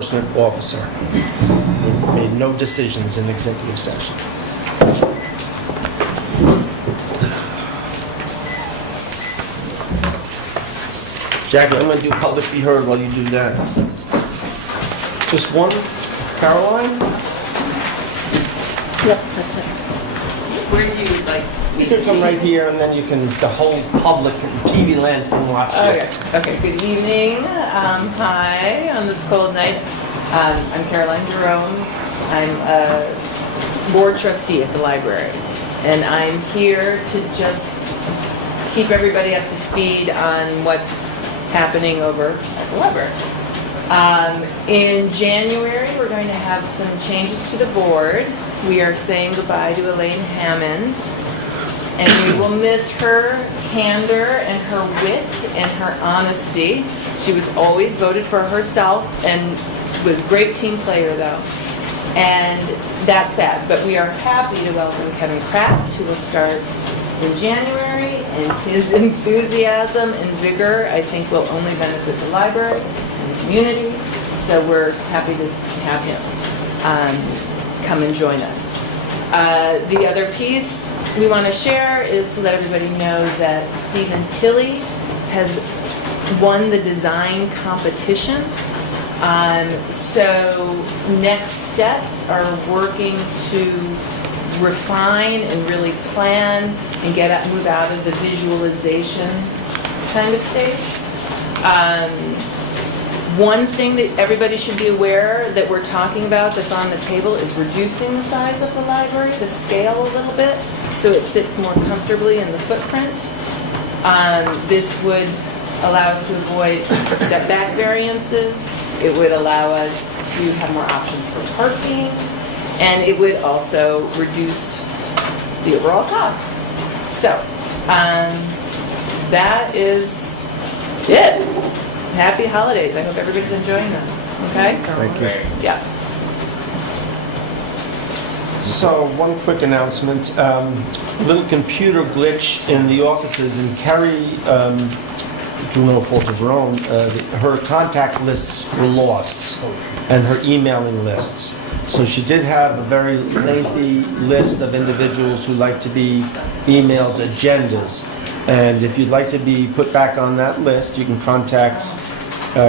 enforcement officer. We made no decisions in executive session. Jackie, I'm going to do public be heard while you do that. Just one, Caroline? Yep, that's it. Where do you like? You can come right here and then you can, the whole public, TV land can watch you. Okay, good evening. Hi, on this cold night. I'm Caroline Jerome. I'm a board trustee at the library. And I'm here to just keep everybody up to speed on what's happening over at the library. In January, we're going to have some changes to the board. We are saying goodbye to Elaine Hammond. And we will miss her candor and her wit and her honesty. She was always voted for herself and was a great team player though. And that's sad, but we are happy to welcome Kevin Kraft, who will start in January, and his enthusiasm and vigor, I think, will only benefit the library and the community. So we're happy to have him come and join us. The other piece we want to share is to let everybody know that Stephen Tilley has won the design competition. So next steps are working to refine and really plan and move out of the visualization kind of stage. One thing that everybody should be aware that we're talking about that's on the table is reducing the size of the library, the scale a little bit, so it sits more comfortably in the footprint. This would allow us to avoid setback variances. It would allow us to have more options for parking, and it would also reduce the overall cost. So, that is it. Happy holidays. I hope everybody's enjoying them. Okay? Thank you. Yeah. So, one quick announcement. Little computer glitch in the offices, and Carrie, through no fault of her own, her contact lists were lost, and her emailing lists. So she did have a very lengthy list of individuals who like to be emailed agendas. And if you'd like to be put back on that list, you can contact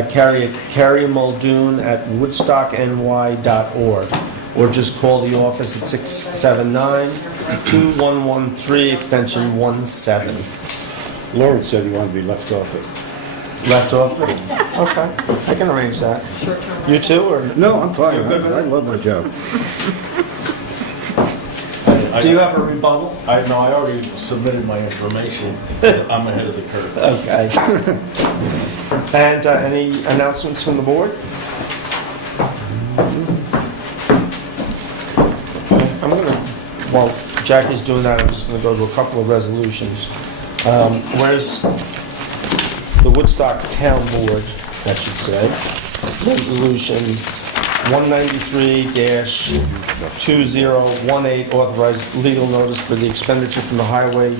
Carrie Muldoon at woodstockny.org, or just call the office at 679-2113, extension 17. Lawrence said he wanted to be left off it. Left off it? Okay, I can arrange that. You too, or? No, I'm fine. I love my job. Do you have a rebuttal? I already submitted my information. I'm ahead of the curve. Okay. And any announcements from the board? I'm gonna, while Jackie's doing that, I'm just gonna go to a couple of resolutions. Where's the Woodstock Town Board, that should say, resolution 193-2018, authorized legal notice for the expenditure from the Highway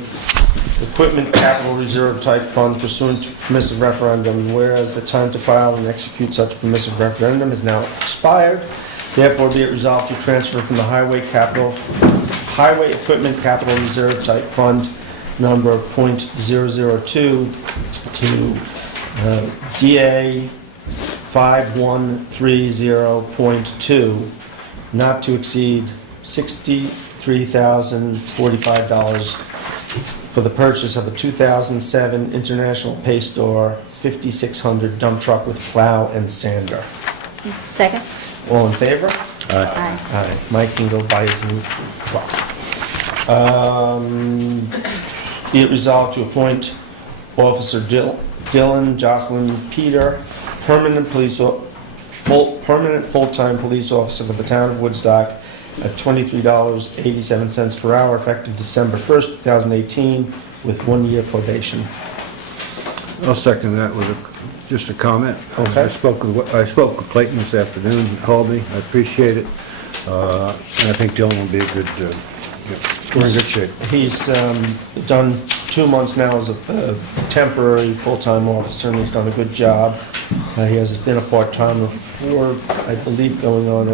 Equipment Capital Reserve Type Fund pursuant to permissive referendum. Whereas the time to file and execute such permissive referendum is now expired, therefore be it resolved to transfer from the Highway Equipment Capital Reserve Type Fund number .002 to DA 5130.2, not to exceed $63,045 for the purchase of a 2007 International Paystar 5600 dump truck with plow and sander. Second? All in favor? Aye. Aye. Mike can go buy his new truck. Be it resolved to appoint Officer Dylan Jocelyn Peter, permanent full-time police officer for the town of Woodstock at $23.87 per hour, effective December 1st, 2018, with 1 year probation. I'll second that with just a comment. Okay. I spoke with Clayton this afternoon. He called me. I appreciate it. And I think Dylan will be a good, we're in good shape. He's done 2 months now as a temporary full-time officer, and he's done a good job. He has been a part-timer for, I believe, going on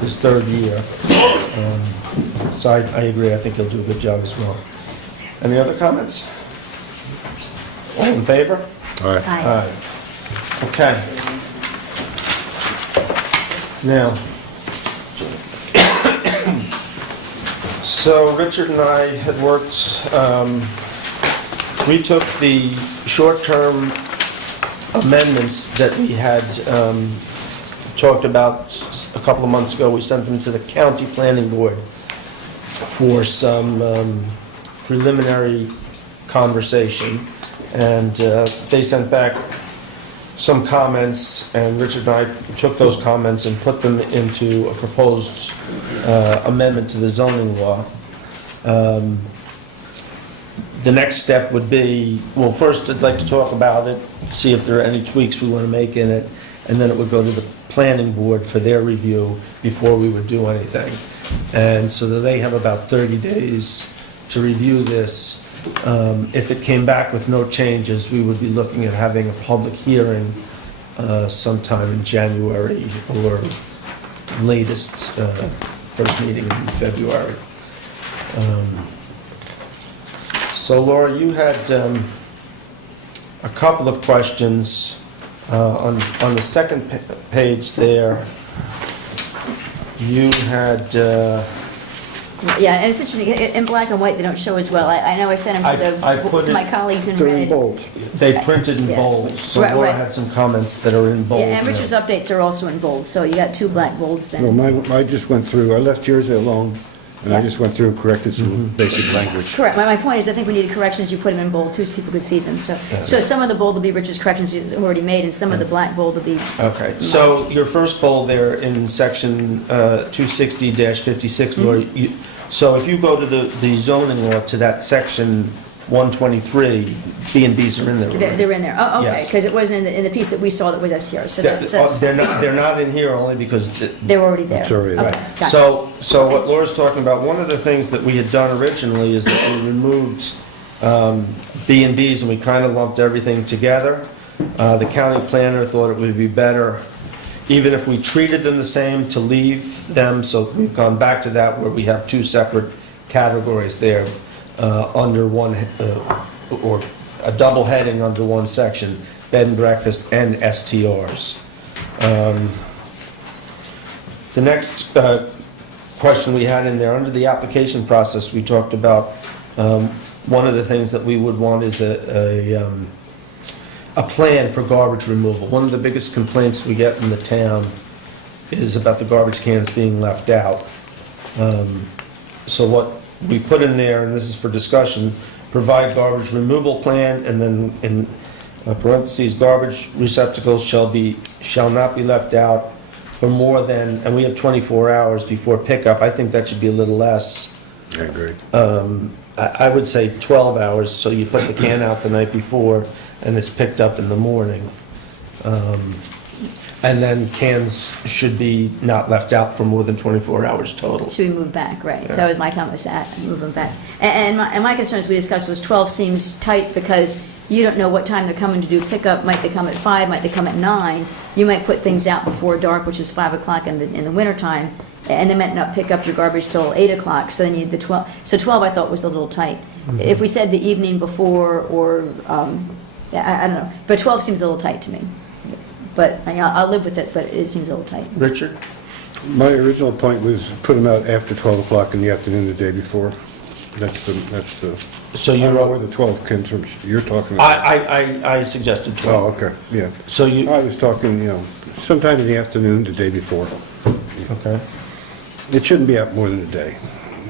his third year. So I agree, I think he'll do a good job as well. Any other comments? All in favor? All right. Aye. Okay. Now, so Richard and I had worked, we took the short-term amendments that we had talked about a couple of months ago. We sent them to the county planning board for some preliminary conversation. And they sent back some comments, and Richard and I took those comments and put them into a proposed amendment to the zoning law. The next step would be, well, first I'd like to talk about it, see if there are any tweaks we want to make in it, and then it would go to the planning board for their review before we would do anything. And so that they have about 30 days to review this. If it came back with no changes, we would be looking at having a public hearing sometime in January or latest first meeting in February. So Laura, you had a couple of questions on the second page there. You had Yeah, and it's interesting, in black and white, they don't show as well. I know I sent them I put to it- my colleagues in They're in red. bold. they printed in Yeah. bold, so Right, Laura right. had some comments that are in bold. Yeah, and Richard's updates are also in bold, so you got two black bolds Well, then. I just went through, I left yours alone, and I Yeah. just went through and corrected some basic language. Correct, my point is, I think we needed corrections, you put them in bold too, so people could see them. So some of the bold will be Richard's corrections he's already made, and some of the black bold will be, Okay, so your first bold there in section 260-56, Laura, so if you go to the zoning law to that section 123, B and Bs are in there. they're in there. Oh, okay, Yes. because it wasn't in the piece that we saw that was SCR, so that's, They're not in here only because they were already there. It's already there. Okay, gotcha. So what Laura's talking about, one of the things that we had done originally is that we removed B and Bs and we kind of lumped everything together. The county planner thought it would be better, even if we treated them the same, to leave them. So we've gone back to that where we have two separate categories there under one, or a double heading under one section, bed and breakfast and STRs. The next question we had in there, under the application process, we talked about one of the things that we would want is a plan for garbage removal. One of the biggest complaints we get in the town is about the garbage cans being left out. So what we put in there, and this is for discussion, provide garbage removal plan, and then in parentheses, garbage receptacles shall not be left out for more than, and we have 24 hours before pickup. I think that should be a little less. I agree. I would say 12 hours, so you put the can out the night before, and it's picked up in the morning. And then cans should be not left out for more than 24 hours total. Should we move back, right? Yeah. That was my comment, was to move them back. And my concern, as we discussed, was 12 seems tight because you don't know what time they're coming to do pickup. Might they come at 5, might they come at 9? You might put things out before dark, which is 5 o'clock in the wintertime, and they might not pick up your garbage till 8 o'clock, so then you need the 12. So 12 I thought was a little tight. If we said the evening before, or, I don't know, but 12 seems a little tight to me. But I'll live with it, but it seems a little tight. Richard? My original point was put them out after 12 o'clock in the afternoon the day before. That's the, So I you don't know where wrote, the 12 came from, you're talking about. I suggested 12. Oh, okay, yeah. So you, I was talking, sometime in the afternoon the day before. okay, It shouldn't be out more than a day.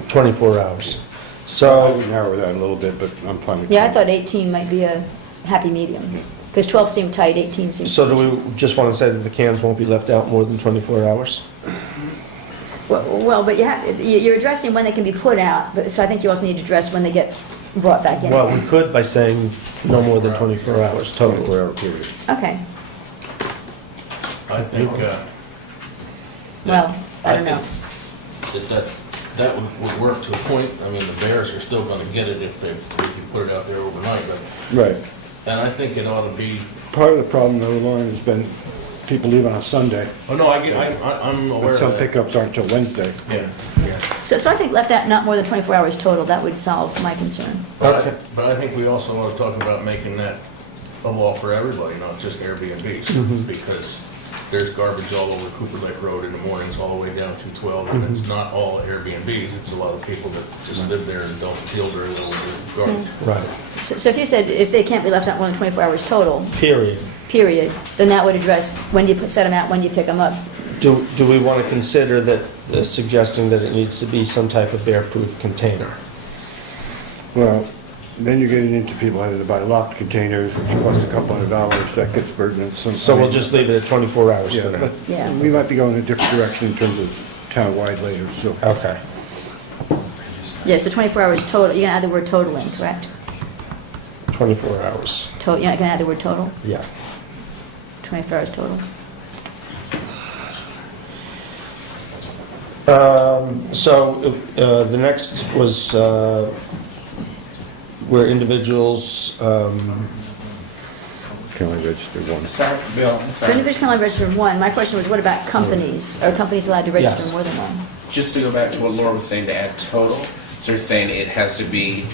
24 hours. I So, would narrow that a little bit, but I'm fine with Yeah, I 12. thought 18 might be a happy medium, because 12 seemed tight, 18 seemed... so do we just want to say that the cans won't be left out more than 24 hours? Well, but you're addressing when they can be put out, but, so I think you also need to address when they get brought back in. Well, we could by saying no more than 24 hours total. 24-hour period. Okay, I think, well, I don't know. that would work to a point. I mean, the bears are still gonna get it if you put it out there overnight, but Right. And I think it ought to be, Part of the problem, though, Lauren, has been people leave on a Sunday, oh, no, I'm aware and of some that. pickups aren't till Wednesday. Yeah, yeah. So I think left out not more than 24 hours total, that would solve my concern. Okay. But I think we also want to talk about making that a law for everybody, not just Airbnbs. Because there's garbage all over Cooper Lake Road in the mornings, all the way down to 12, and it's not all Airbnbs. It's a lot of people that just live there and don't feel their little garbage. Right, So if you said if they can't be left out more than 24 hours total, period. period, then that would address when you set them out, when you pick them up. Do we want to consider that, suggesting that it needs to be some type of bear-proof container? Well, then you're getting into people having to buy locked containers, which cost a couple $100, that gets burdensome. So we'll just leave it at 24 hours Yeah, for now? but Yeah. we might be going in a different direction in terms of town-wide later, so. Okay. Yeah, so 24 hours total, you're gonna add the word total in, correct? 24 hours, You're not gonna add the word total? yeah. 24 hours total. So the next was where individuals, Can only register one. Sorry, Bill, So sorry. individuals can only register one. My question was, what about companies? Are companies allowed to register Yes. more than one? Just to go back to what Laura was saying to add total, so you're saying it has to be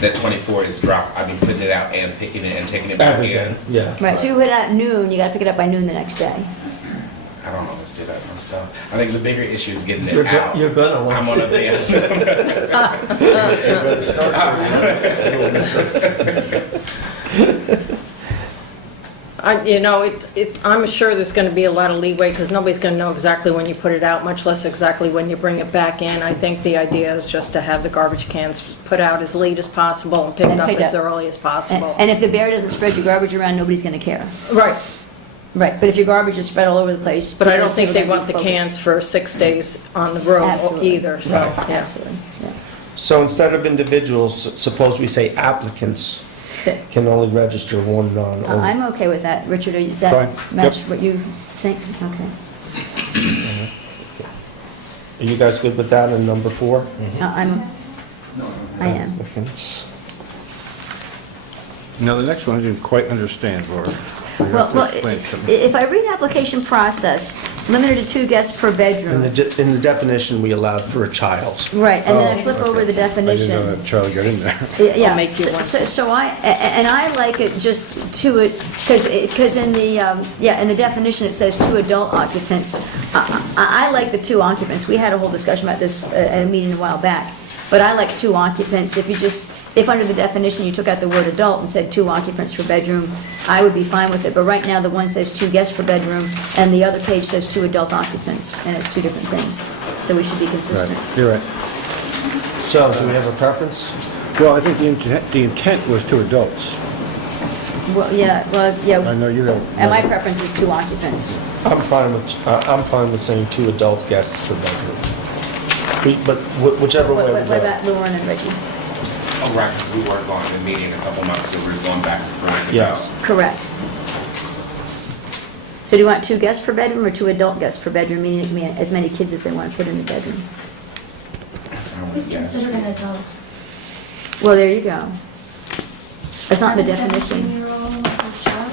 that 24 is putting it out and picking it and taking it back in? everything, yeah. Right, so you put it out at noon, you gotta pick it up by noon the next day. I don't always do that myself. I think the bigger issue is getting it You're out. you're gonna want I'm one of to. the. I'm sure there's going to be a lot of leeway because nobody's going to know exactly when you put it out, much less exactly when you bring it back in. I think the idea is just to have the garbage cans put out as late as possible and picked And up picked as up. early as And possible. and if the bear doesn't spread your garbage around, nobody's gonna care. Right, Right, but if your garbage is spread all over the place. but I don't think they people want the are gonna be cans for 6 days on the road Absolutely. either, so, Right. focused. yeah. Absolutely, yeah. So instead of individuals, suppose we say applicants can only register one non-owner. I'm okay with that. Richard, does that Fine. match Yep. what you think? Okay. Are you guys good with that in number 4? I am. Applicants. Now, the next one I didn't quite understand, Laura. So you Well, have to well, explain it to me. if I read application process, limited to 2 guests per bedroom. In the definition, we allowed for a child. Right, and then I Oh, flip over the I didn't know definition. that Charlie got in there. Yeah, I'll make you one. So I like it just to it, because in the, in the definition, it says 2 adult occupants. I like the 2 occupants. We had a whole discussion about this at a meeting a while back. But I like 2 occupants. If under the definition you took out the word adult and said 2 occupants per bedroom, I would be fine with it. But right now, the one says 2 guests per bedroom, and the other page says 2 adult occupants, and it's 2 different things. So we should be Right, consistent. you're right. So do we have a preference? Well, I think the intent was 2 adults. Well, yeah, I know you have. and my preference is 2 occupants. I'm fine with saying 2 adult guests per bedroom. But whichever way we What go. about Lauren and Reggie? Oh, right, because we worked on a meeting a couple months ago, we were going back and forth. about- Yes. Correct. So do you want 2 guests per bedroom or 2 adult guests per bedroom, meaning it can be as many kids as they want to put in the bedroom? Who's considered an adult? Well, there you go. That's not in the A definition. 17-year-old child?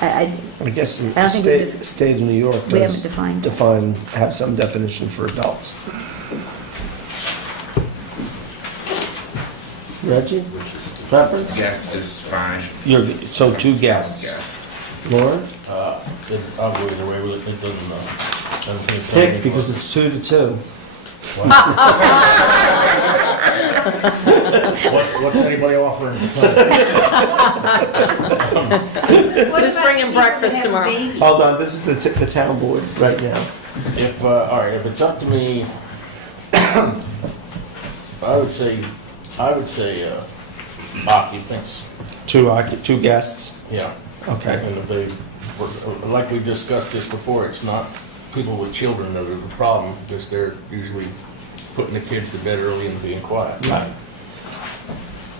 I guess the I don't think we state of New York we does haven't defined. have some definition for adults. Reggie, preference? Guest is fine. So 2 guests. Guest. Lauren? I'll go either way with it, it doesn't. Pick, because it's 2 to 2. What's anybody offering? Just bring in breakfast tomorrow. Hold on, this is the town board right now. If, all right, if it's up to me, I would say occupants, 2 guests, yeah. okay. And if they, like we discussed this before, it's not people with children that are the problem, because they're usually putting the kids to bed early and being quiet. Right.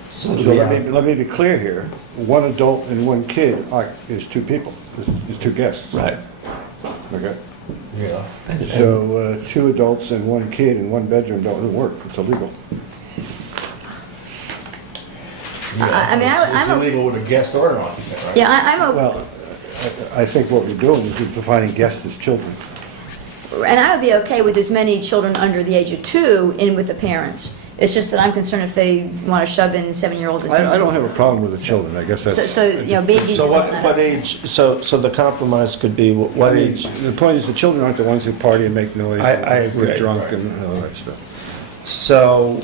So do So we let me be clear here. 1 adult and 1 kid is 2 people, is 2 guests. Right. Okay. Yeah. So 2 adults and 1 kid in 1 bedroom don't work, it's illegal. I mean, It's I'm, illegal with a guest or an occupant, right? yeah, I'm, Well, I think what we're doing is we're defining guests as children. and I would be okay with as many children under the age of 2 in with the parents. It's just that I'm concerned if they want to shove in 7-year-olds and 10-year-olds. I don't have a problem with the children, I guess that's... So, babies. So and what age, so the compromise could be, what I mean, age? the point is, the children aren't the ones who party and make noise. I and agree. Get drunk Right. and all that stuff. So,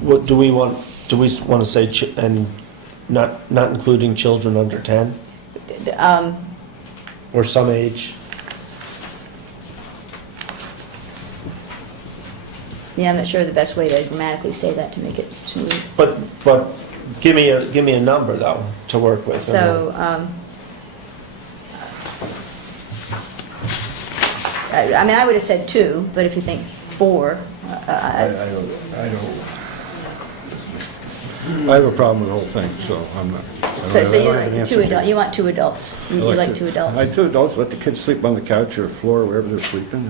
what do we want to say, and not including children under 10, or some age? Yeah, I'm not sure the best way to grammatically say that to make it smooth. But give me a number, though, to work with. So, I mean, I would have said 2, but if you think 4, I have a problem with the whole thing, so I'm not... so I you don't have an like answer 2 to it. adults, you want 2 adults. You like 2 I adults. like 2 adults, let the kids sleep on the couch or floor, wherever they're sleeping.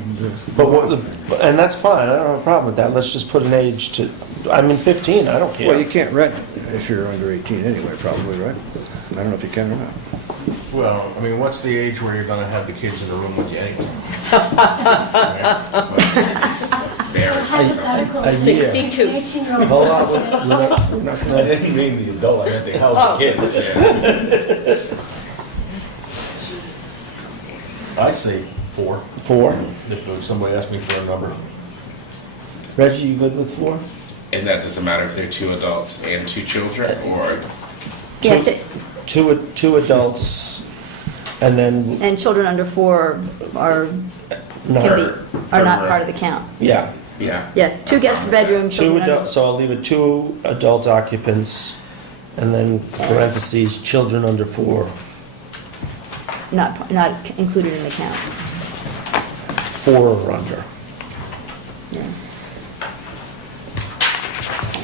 And that's fine, I don't have a problem with that, let's just put an age to, I mean, 15, I don't care. Well, you can't rent if you're under 18 anyway, probably, right? I don't know if you can or not. Well, I mean, what's the age where you're gonna have the kids in the room with you anyway? Hypothetical. A year. 62. 18-year-old. Hold on, we're not I gonna, didn't mean the adult, I meant the house kid. I'd say 4, 4. if somebody asked me for a number. Reggie, you good with 4? And that doesn't matter if they're 2 adults and 2 children, or Yeah, Two adults, and then, and children under 4 are, no, are not part of the count. yeah. yeah. Yeah, 2 guests per bedroom, 2 children under... adults, so I'll leave it 2 adult occupants, and then parentheses, children under 4. Not included in the count. 4 or under. Yeah.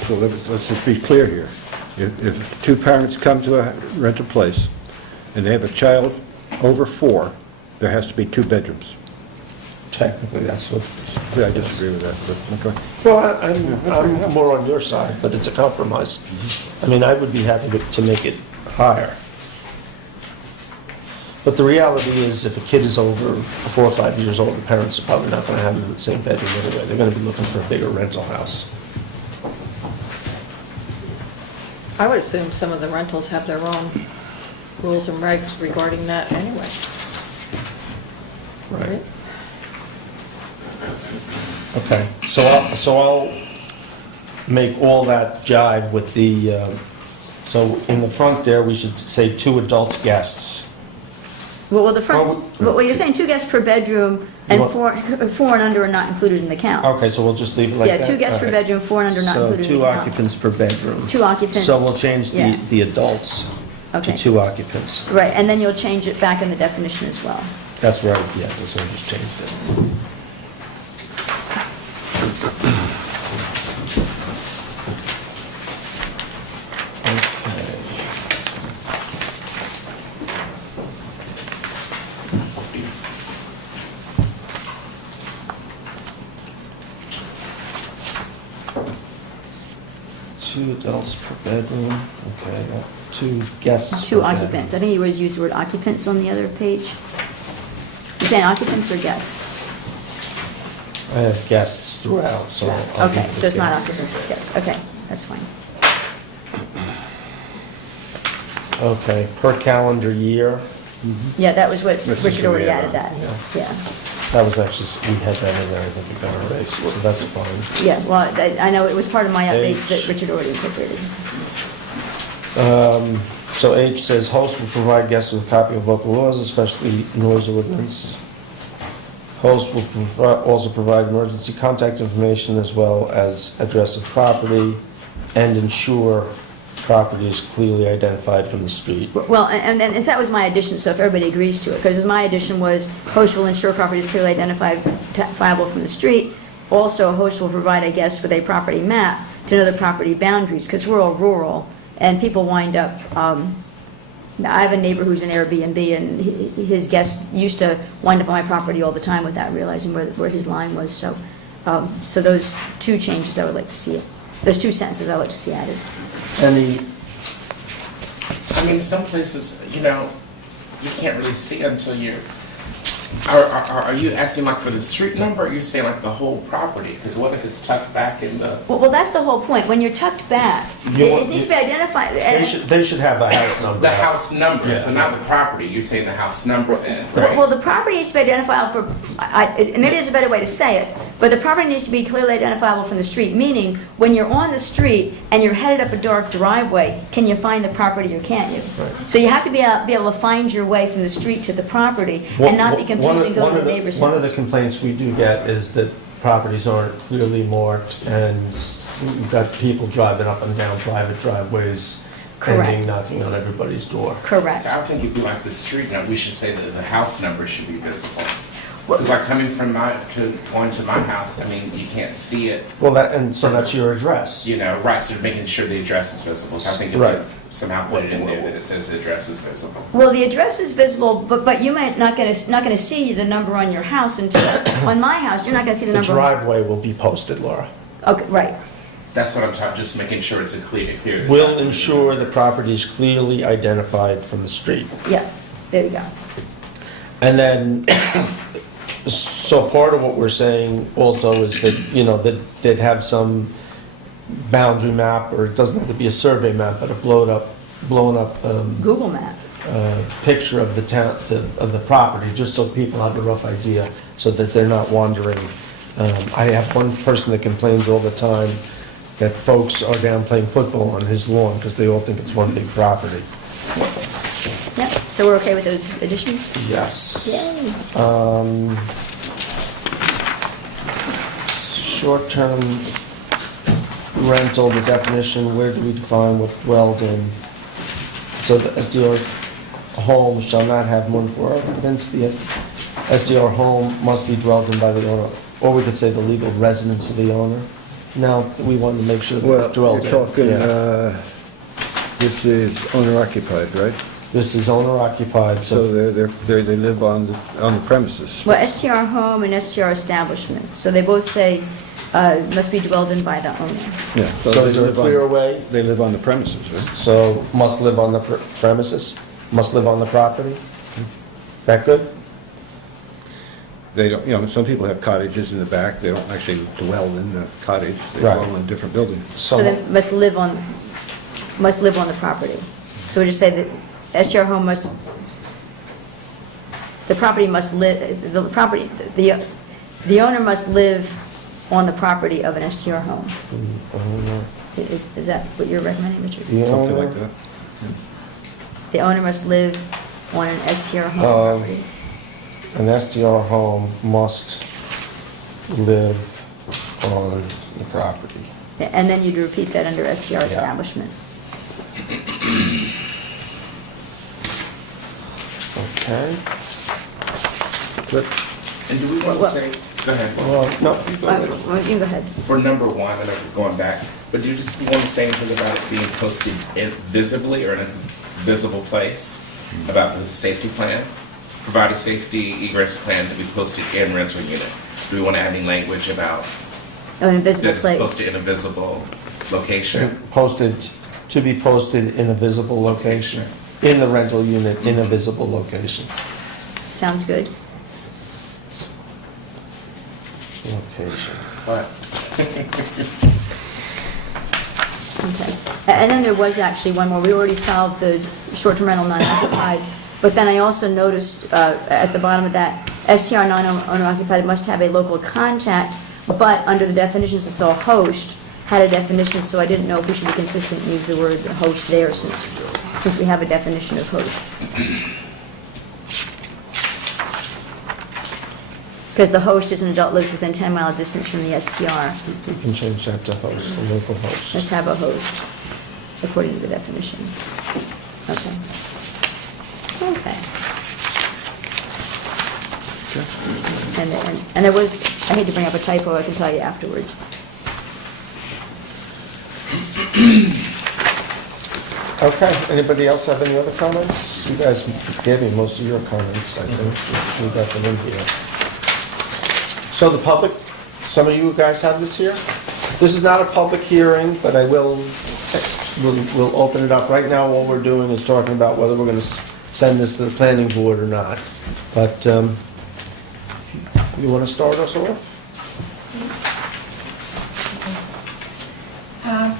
So let's just be clear here. If 2 parents come to a rental place and they have a child over 4, there has to be 2 bedrooms. Technically, that's what, Yeah, I disagree with that, but, okay. well, I'm more on your side, but it's a compromise. I mean, I would be happy to make it higher. But the reality is, if a kid is over 4 or 5 years old, the parents are probably not gonna have them in the same bedroom anyway. They're gonna be looking for a bigger rental house. I would assume some of the rentals have their own rules and regs regarding that anyway. Right. Okay, so I'll make all that jive with the, so in the front there, we should say 2 adult guests. Well, the front, Well, well, you're saying 2 guests per bedroom, and Well- 4 and under are not included in the count. Okay, so we'll just leave it like Yeah, that? 2 guests per All right. bedroom, 4 and under not included in the So 2 count. occupants per bedroom. 2 occupants. So we'll change Yeah. the adults to Okay. 2 occupants. Right, and then you'll change it back in the definition as well. That's right, yeah, this one just changed it. Okay. Two adults per bedroom, okay, 2 guests. 2 per bedroom. occupants. I think you always use the word occupants on the other page. You're saying occupants or guests? I have guests throughout, so. I'll Okay, leave so it's not guests. occupants, it's guests. Okay, that's fine. Okay, per calendar year, Yeah, that was what, That's Richard just already the way added I- that. Yeah, that was actually, we had that in there, I think we got erased, so that's fine. yeah, well, I know it was part of my updates that H. Richard already incorporated. So H says host will provide guests with a copy of local laws, especially noise ordinance. Host will also provide emergency contact information as well as address of property and ensure property is clearly identified from the street. Well, and that was my addition, so if everybody agrees to it, because my addition was host will ensure property is clearly identifiable from the street. Also, a host will provide a guest with a property map to know the property boundaries, because we're all rural, and people wind up, I have a neighbor who's an Airbnb, and his guests used to wind up on my property all the time without realizing where his line was, so So those two changes I would like to see, those two sentences I would like to see added. Any, I mean, some places, you know, you can't really see until you're. Are you asking like for the street number, or are you saying like the whole property? Because what if it's tucked back in the? Well, that's the whole point. When you're tucked back, You it want- it needs to be identified. they should have a house number. The house number, Yeah. so not the property. You're saying the house number then, Well, right? the property needs to be identifiable, maybe there's a better way to say it, but the property needs to be clearly identifiable from the street, meaning when you're on the street and you're headed up a dark driveway, can you find the property or can't you? Right. So you have to be able to find your way from the street to the property and not be confused and go to the neighbor's One of the house. complaints we do get is that properties aren't clearly marked, and you've got people driving up and down private driveways, Correct. ending knocking on everybody's door. Correct. So I think it'd be like the street number. We should say that the house number should be visible. Well- It's like coming from going to my house. I mean, you can't see it. Well, and so that's your address. You know, right? So making sure the address is visible. So I think if Right. we somehow put it in there that it says the address is visible. Well, the address is visible, but you might not gonna see the number on your house until, on my house, you're not gonna see the The number. driveway will be posted, Laura. Okay, right. That's what I'm talking. Just making sure it's a clear. Will ensure the property is clearly identified from the street. Yeah, there you go. And then, so part of what we're saying also is that, that they'd have some boundary map, or it doesn't have to be a survey map, but a blown up Google map. picture of the town, of the property, just so people have a rough idea, so that they're not wandering. I have one person that complains all the time that folks are down playing football on his lawn because they all think it's one big property. Yep, so we're okay with those additions? Yes. Yay. Short-term rental, the definition, where do we define what dwelled in? So the SDR home shall not have more than 4 occupants. The SDR home must be dwelled in by the owner, or we could say the legal residence of the owner. No, we wanted to make sure that Well, it dwelled you're in. talking, Yeah. this is owner occupied, right? This is owner occupied, So so they live on the premises. Well, STR home and STR establishment, so they both say must be dwelled in by the owner. Yeah. so they is there a live on- clear way? They live on the premises, right? So must live on the premises? Must live on the property? Is that good? They don't, some people have cottages in the back, they don't actually dwell in the cottage, they Right. dwell in different buildings. So they must live on the property. So we just say that STR home must, the property must live, the owner must live on the property of an STR home. Is that what you're recommending, Richard? The Something owner like that. The owner must live on an STR home property. An SDR home must live on the property. And then you'd repeat that under STR establishment. Okay. But And do we want to Well- say? Go ahead. Well, no, you go ahead. Well, you can go ahead. For number one, and I'm going back, but do you just want to say anything about it being posted visibly or in a visible place? About the safety plan? Provide a safety egress plan to be posted in rental unit. Do we want to add any language about An invisible that it's place. posted in a visible location? Posted, to be posted in a visible location, in the rental unit, in a visible location. Sounds good. Location. Okay. And then there was actually one more. We already solved the short-term rental non-occupied, but then I also noticed at the bottom of that, STR non-owner occupied must have a local contact, but under the definitions, I saw host had a definition, so I didn't know if we should be consistent and use the word host there since we have a definition of host. Because the host is an adult lives within 10-mile distance from the STR. We can change that to host, a local Let's host. have a host, according to the definition. Okay. Okay. And there was, I hate to bring up a typo, I can tell you afterwards. Okay, anybody else have any other comments? You guys gave me most of your comments, I think. We got them in here. So the public Some of you guys have this here? This is not a public hearing, but we'll open it up. Right now, all we're doing is talking about whether we're going to send this to the planning board or not. But you want to start us off?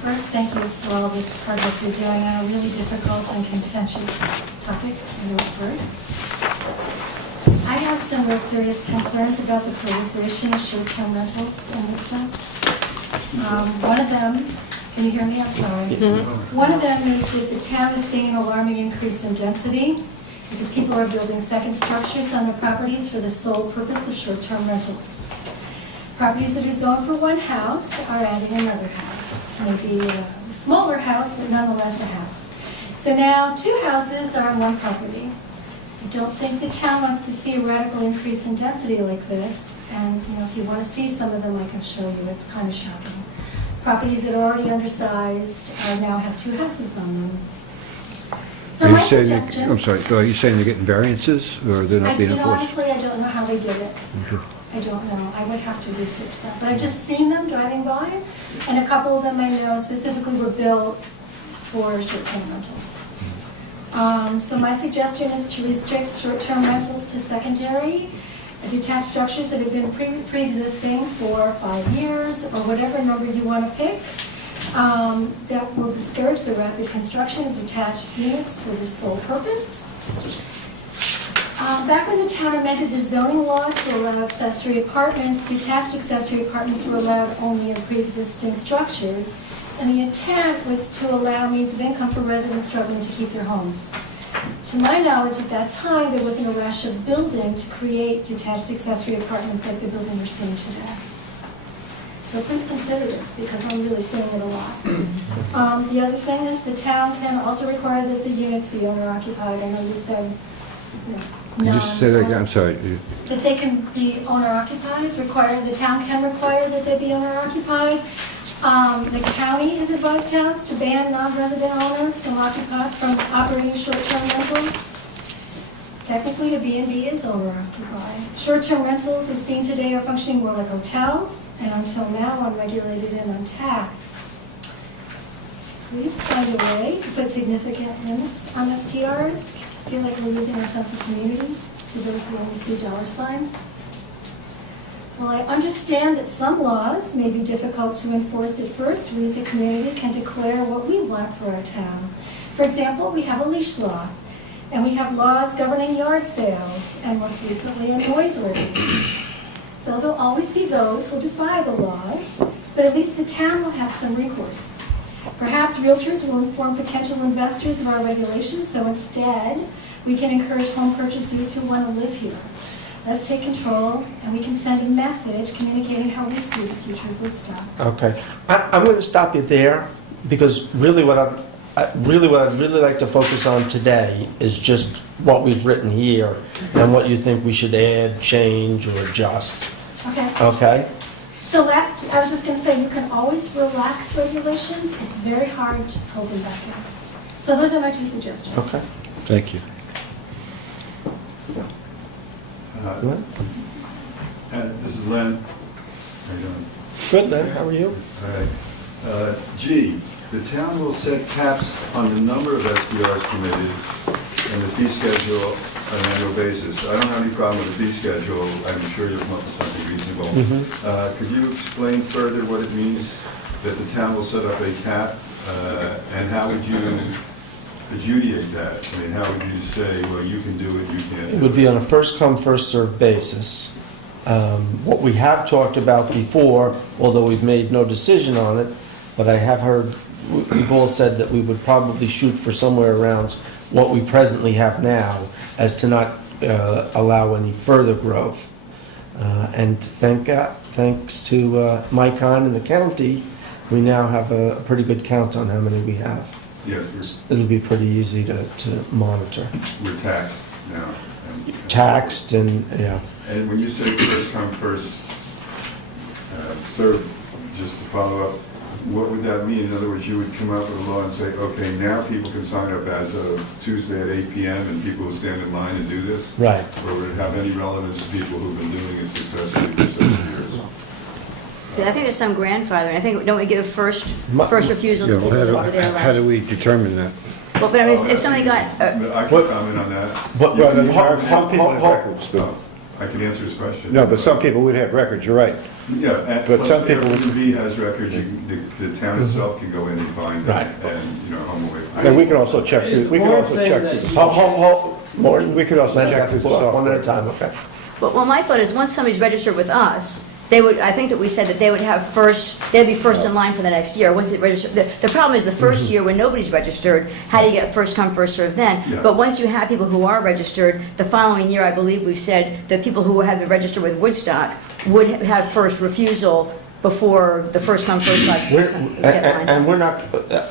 First, thank you for all this hard work you're doing on a really difficult and contentious topic, I know it's hard. I have some real serious concerns about the proliferation of short-term rentals in Woodstock. One of them, can you hear me? I'm sorry. One of them is that the town is seeing an alarming increase in density because people are building second structures on their properties for the sole purpose of short-term rentals. Properties that are zoned for one house are adding another house. Maybe a smaller house, but nonetheless a house. So now 2 houses are on one property. I don't think the town wants to see a radical increase in density like this. And if you want to see some of them, I can show you. It's kind of shocking. Properties that are already undersized now have 2 houses on them. So my suggestion... I'm sorry, are you saying they're getting variances, or they're not being enforced? Honestly, I don't know how they did it. I don't know. I would have to research that. But I've just seen them driving by, and a couple of them I know specifically were built for short-term rentals. So my suggestion is to restrict short-term rentals to secondary, detached structures that have been pre-existing for 5 years, or whatever number you want to pick. That will discourage the rapid construction of detached units for this sole purpose. Back when the town amended the zoning law to allow accessory apartments, detached accessory apartments were allowed only in pre-existing structures, and the intent was to allow means of income for residents struggling to keep their homes. To my knowledge, at that time, there wasn't a rush of building to create detached accessory apartments like the building we're seeing today. So please consider this, because I'm really seeing it a lot. The other thing is the town can also require that the units be owner-occupied. I know you said Can you just say that again? I'm sorry. that they can be owner-occupied, the town can require that they be owner-occupied. The county has advised towns to ban non-resident owners from operating short-term rentals. Technically, a B&B is owner-occupied. Short-term rentals, as seen today, are functioning more like hotels, and until now, unregulated and untaxed. Please find a way to put significant limits on STRs. I feel like we're losing our sense of community to those who only see dollar signs. While I understand that some laws may be difficult to enforce at first, we as a community can declare what we want for our town. For example, we have a leash law, and we have laws governing yard sales, and most recently a noise ordinance. So there'll always be those who defy the laws, but at least the town will have some recourse. Perhaps realtors will inform potential investors of our regulations, so instead we can encourage home purchasers who want to live here. Let's take control, and we can send a message communicating how we see the future of Woodstock. Okay. I'm going to stop you there, because really what I'd really like to focus on today is just what we've written here and what you think we should add, change, or adjust. Okay. Okay? So I was just going to say, you can always relax regulations. It's very hard to pull them back in. So those are my 2 suggestions. Okay. Thank you. Go ahead. This is Len. How are you doing? Good, then. How are you? All right. G, the town will set caps on the number of SDRs permitted and the fee schedule on an annual basis. I don't have any problem with the fee schedule. I'm sure you'll come up with something reasonable. Could you explain further what it means that the town will set up a cap, and how would you adjudicate that? I mean, how would you say, well, you can do it, you can't do It would be on a first-come, first-served basis. What we have talked about before, although we've made no decision on it, but I have heard, we've all said that we would probably shoot for somewhere around what we presently have now, as to not allow any further growth. And thanks to Mike Hahn and the county, we now have a pretty good count on how many we have. Yes, It'll be pretty easy to monitor. we're taxed now. Taxed and, yeah. And when you say first come, first served, just to follow up, what would that mean? In other words, you would come up with a law and say, okay, now people can sign up as of Tuesday at 8 p.m. and people will stand in line and do this? Right. Or would it have any relevance to people who've been doing it successfully for several years? I think there's some grandfathering. I think, don't we give first My- refusal to Yeah, people well, that are over there how do last? we determine that? Well, but I mean, if somebody got, But I can comment on that. But- Well, but- some people have records, but, Oh, I can answer his question. no, but some people would have records, you're right. Yeah, and but plus some people- Airbnb has records, the town itself can go in and find Right. them and, home away from. And we could also check through, we could also check through the software. Morton, We could also Lynn, check got the through the floor, one at a software. time, okay. well, my thought is, once somebody's registered with us, they would, I think that we said that they would have first, they'd be first in line for the next year, once it registered. The problem is the first year when nobody's registered, how do you get first come, first served then? Yeah. But once you have people who are registered, the following year, I believe we've said that people who have been registered with Woodstock would have first refusal before the first come, first served deadline. And we're not,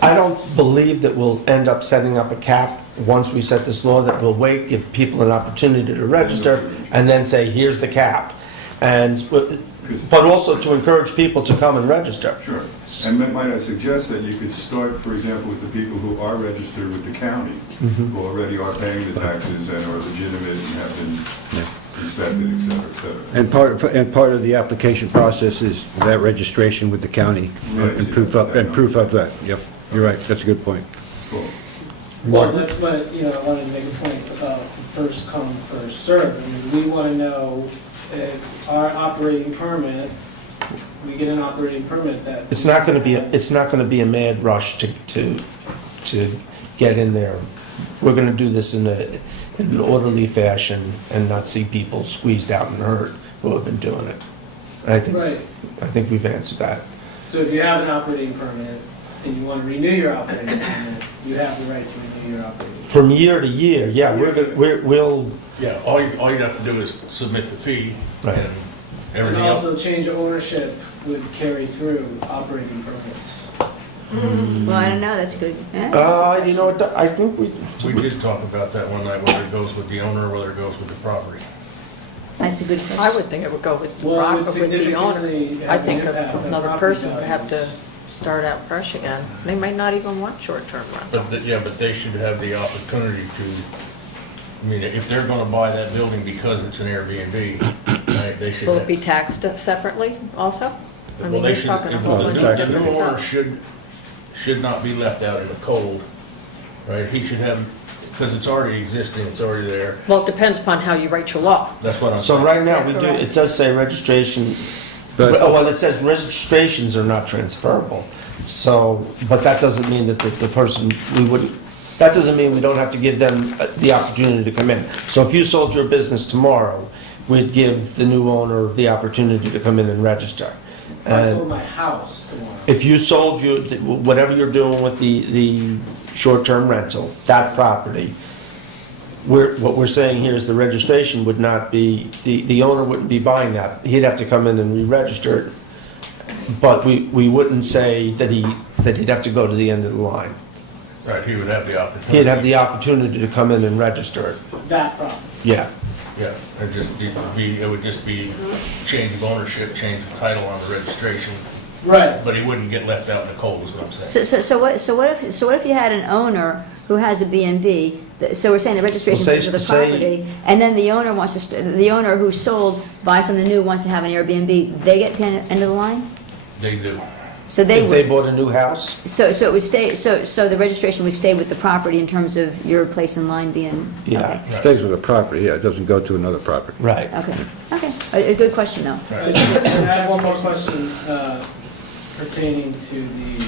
I don't believe that we'll end up setting up a cap once we set this law, that we'll wait, give people an opportunity to register, and then say, here's the cap. And, but also to encourage people to come and register. Sure. And might I suggest that you could start, for example, with the people who are registered with the county, who already are paying the taxes and are legitimate and have been inspected, et cetera, et cetera. And part of the application process is that registration with the county Right. and proof of that. Yep, you're right, that's a good point. Cool. Well, that's what, I wanted to make a point about first come, first served. I mean, we want to know if our operating permit, we get an operating permit that. It's not gonna be, it's not gonna be a mad rush to get in there. We're gonna do this in an orderly fashion and not see people squeezed out and hurt who have been doing it. I Right. think we've answered that. So if you have an operating permit and you want to renew your operating permit, you have the right to renew your operating permit. From year to year, yeah, we'll, Yeah, all you'd have to do is submit the fee Right. and And everything else. also change of ownership would carry through operating permits. Well, I don't know, that's good. you know, I think we, We did talk about that one night, whether it goes with the owner or whether it goes with the property. That's a good question. I would think it would go with Well, it would with the owner. significantly I have think an impact on another property person would have to values. start out fresh again. They might not even want short-term rental. But, but they should have the opportunity to, I mean, if they're gonna buy that building because it's an Airbnb, right, they should. Will it be taxed separately also? I Well, mean, they you're should, talking a if whole the bunch new- of the new different owner stuff. should not be left out in the cold, right? He should have, because it's already existing, it's already there. Well, it depends upon how you write your law. That's what I'm so saying. right now, we That's do, correct. it does say registration, But- well, it says registrations are not transferable. So, but that doesn't mean that the person, we wouldn't, that doesn't mean we don't have to give them the opportunity to come in. So if you sold your business tomorrow, we'd give the new owner the opportunity to come in and register. If I sold And my house tomorrow. if you sold whatever you're doing with the short-term rental, that property, what we're saying here is the registration would not be, the owner wouldn't be buying that. He'd have to come in and re-register it. But we wouldn't say that he'd have to go to the end of the line. Right, he would have the opportunity. He'd have the opportunity to come in and register it. That property. Yeah. Yeah, it would just be change of ownership, change of title on the registration, Right. but he wouldn't get left out in the cold, is what I'm saying. So what if you had an owner who has a B&B, so we're saying the registration Well, is for the say- property, and then the owner wants to, the owner who sold buys something new, wants to have an Airbnb, they get to the end of the line? They do. So they If they would, bought a new house, so it would stay, so the registration would stay with the property in terms of your place in line being, yeah, Stays with the property, yeah, it doesn't go to another property. right. okay, a good question though. And I have one more question pertaining to the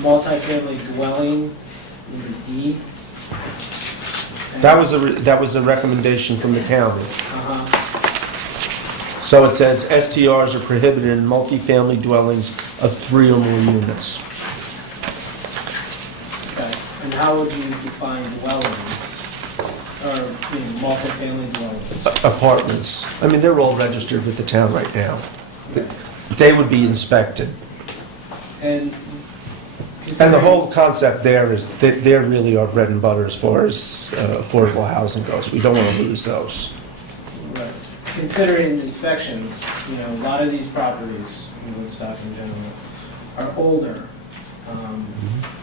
multifamily dwelling, number D. That was a recommendation from the county. Uh-huh. So it says STRs are prohibited in multifamily dwellings of 3 or more units. Okay. And how would you define dwellings? Or, multifamily dwellings? Apartments, I mean, they're all registered with the town right now. They would be inspected. And. And the whole concept there is that they're really our bread and butter as far as affordable housing goes. We don't want to lose those. Right. Considering inspections, a lot of these properties, in Woodstock in general, are older.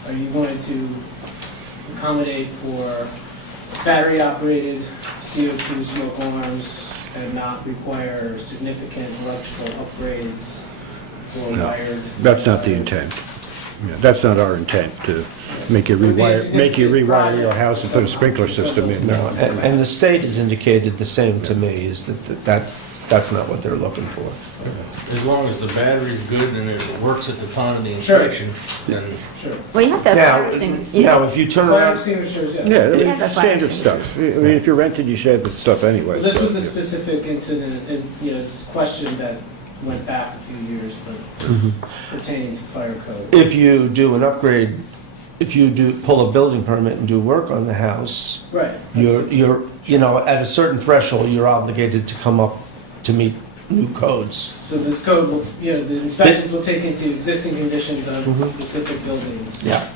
Are you going to accommodate for battery-operated CO2 smoke alarms and not require significant electrical upgrades No, wired. that's not the intent. Yeah, that's not our intent, to make you rewire your house and put a sprinkler system in. No, and the state has indicated the same to me, is that's not what they're looking for. As long as the battery's good and it works at the time of the Sure. inspection, then Sure. Well, you have to have Now, fire extinguishers. now, if you turn Fire around, extinguishers, yeah. Yeah, I mean, have the fire standard extinguishers. stuff. I mean, if you're rented, you should have that stuff anyway. This was so, a yeah. specific incident, and, it's a question that went back a few years, but pertaining to fire code. if you do an upgrade, if you pull a building permit and do work on the house, Right. you're, at a certain threshold, you're obligated to come up to meet new codes. So this code will, the inspections will take into existing conditions of specific buildings. Yeah.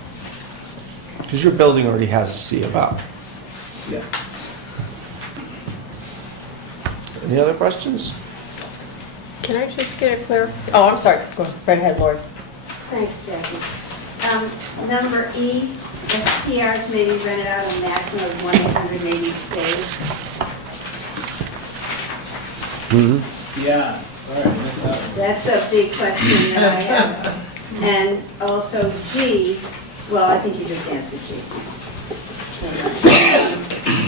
Because your building already has a C about. Yeah. Any other questions? Can I just get a clear? Oh, I'm sorry. Go right ahead, Lori. Thanks, Jackie. Number E, STRs may be rented out a maximum of 180 days. Yeah, sorry, I missed that one. That's a big question that I have. And also G, well, I think you just answered G.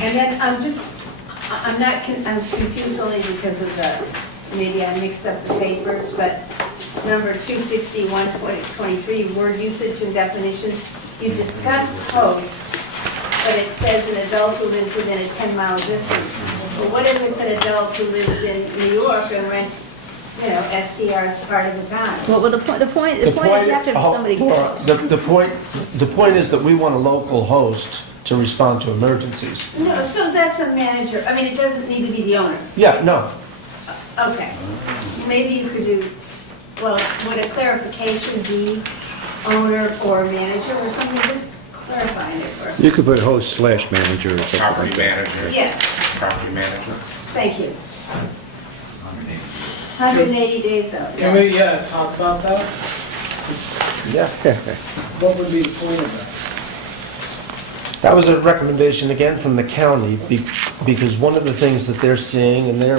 And then I'm confused only because of maybe I mixed up the papers, but number 261.23, word usage and definitions, you discussed host, but it says an adult who lives within a 10-mile distance. But what if it's an adult who lives in New York and rents, STRs part of the time? Well, the point is you have to have somebody close. The point is that we want a local host to respond to emergencies. No, so that's a manager, I mean, it doesn't need to be the owner. Yeah, no, Okay, maybe you could do, well, would a clarification be owner or manager or something, just clarifying it for us? You could put host/manager or something. Property manager. Yes, Property manager. thank you. 180 days though. Can we, talk about that? yeah. What would be the point of that? That was a recommendation again from the county, because one of the things that they're seeing and they're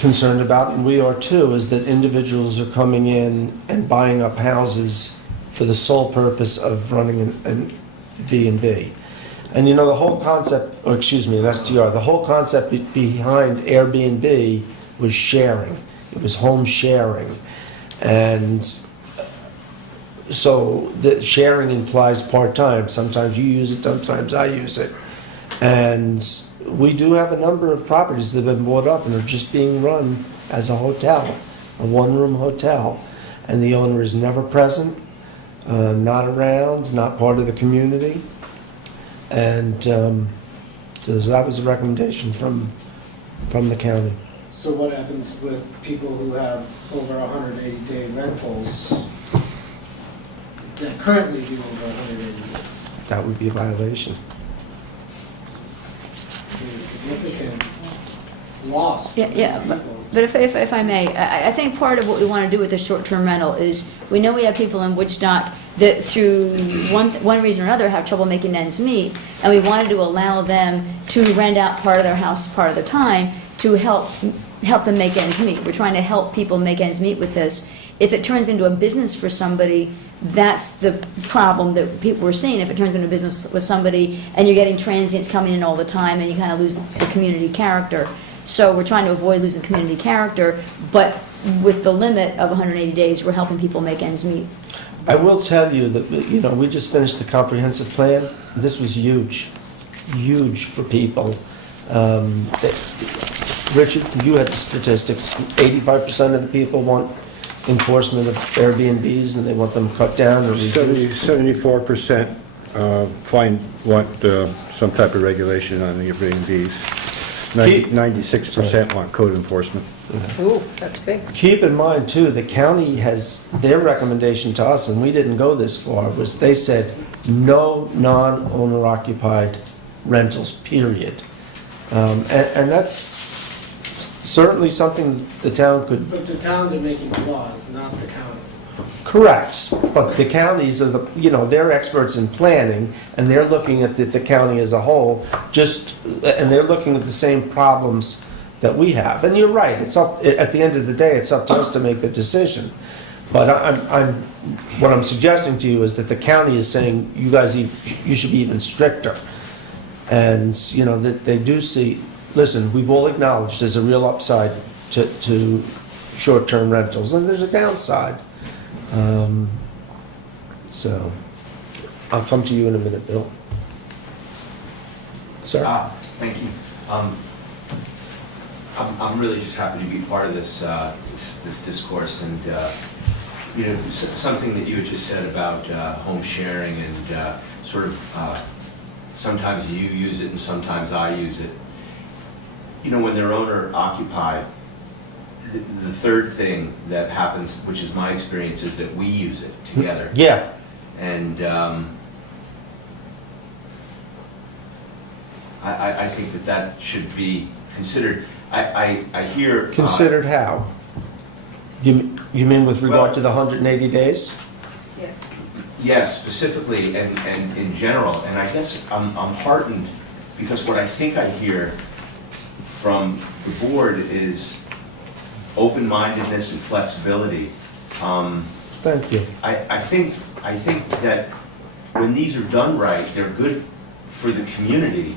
concerned about, and we are too, is that individuals are coming in and buying up houses for the sole purpose of running an B&B. And the whole concept, an STR, the whole concept behind Airbnb was sharing. It was home sharing. And so the sharing implies part-time. Sometimes you use it, sometimes I use it. And we do have a number of properties that have been bought up and are just being run as a hotel, a one-room hotel. And the owner is never present, not around, not part of the community. And so that was a recommendation from the county. So what happens with people who have over 180-day rentals that currently do over 180 days? That would be a violation. There's significant loss. Yeah, for people. but if I may, I think part of what we want to do with the short-term rental is, we know we have people in Woodstock that through one reason or another have trouble making ends meet, and we wanted to allow them to rent out part of their house part of the time to help them make ends meet. We're trying to help people make ends meet with this. If it turns into a business for somebody, that's the problem that people are seeing. If it turns into a business with somebody and you're getting transients coming in all the time and you kind of lose the community character. So we're trying to avoid losing community character, but with the limit of 180 days, we're helping people make ends meet. I will tell you that, we just finished the comprehensive plan. This was huge for people. Richard, you had the statistics. 85% of the people want enforcement of Airbnbs, and they want them cut down or reduced. 74% want some type of regulation on the Airbnbs. 96% want code enforcement. Ooh, that's big. Keep in mind, too, the county has, their recommendation to us, and we didn't go this far, was they said no non-owner occupied rentals, period. And that's certainly something the town could. But the towns are making the laws, not the county. Correct, but the counties are they're experts in planning, and they're looking at the county as a whole, and they're looking at the same problems that we have. And you're right, it's up, at the end of the day, it's up to us to make the decision. But what I'm suggesting to you is that the county is saying, you guys, you should be even stricter. And, you know, that they do see, listen, we've all acknowledged there's a real upside to short-term rentals, and there's a downside. So, I'll come to you in a minute, Bill. Sir? Thank you. I'm really just happy to be part of this this discourse, and you know, something that you had just said about home sharing and sort of sometimes you use it and sometimes I use it. You know, when they're owner occupied, the third thing that happens, which is my experience, is that we use it together. Yeah. And I think that should be considered. I hear... Considered how? You mean with regard to the 180 days? Yes. Yes, specifically and in general. And I guess I'm heartened because what I think I hear from the board is open-mindedness and flexibility. Thank you. I think that when these are done right, they're good for the community.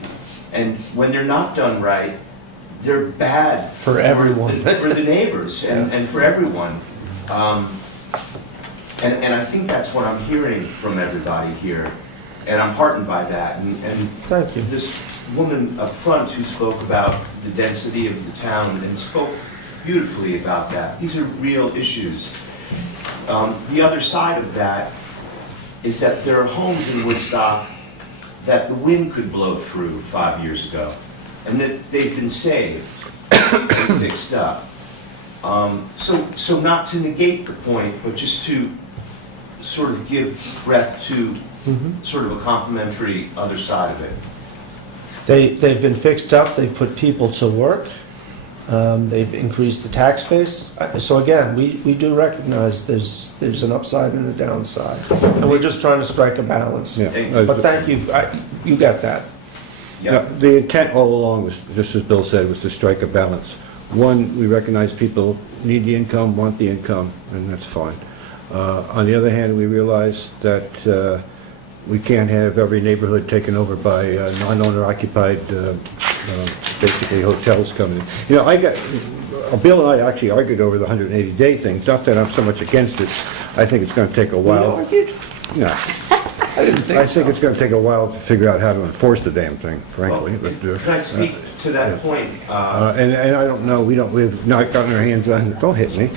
And when they're not done right, they're bad For everyone. for the neighbors and for everyone. And I think that's what I'm hearing from everybody here. And I'm heartened by that. And Thank you. this woman up front who spoke about the density of the town and spoke beautifully about that. These are real issues. The other side of that is that there are homes in Woodstock that the wind could blow through 5 years ago, and that they've been saved and fixed up. So not to negate the point, but just to sort of give breath to sort of a complementary other side of it. They've been fixed up, they've put people to work, they've increased the tax base. So again, we do recognize there's an upside and a downside. And we're just trying to strike a balance. Yeah. But thank you, you got that. Now, the intent all along was, just as Bill said, was to strike a balance. One, we recognize people need the income, want the income, and that's fine. On the other hand, we realize that we can't have every neighborhood taken over by non-owner occupied, basically hotels coming in. You know, Bill and I actually argued over the 180-day thing. Not that I'm so much against it. I think it's going to take a while. No. I think it's going to take a while to figure out how to enforce the damn thing, frankly. Well, can I speak to that point? And I don't know, we've not gotten our hands on, don't hit me.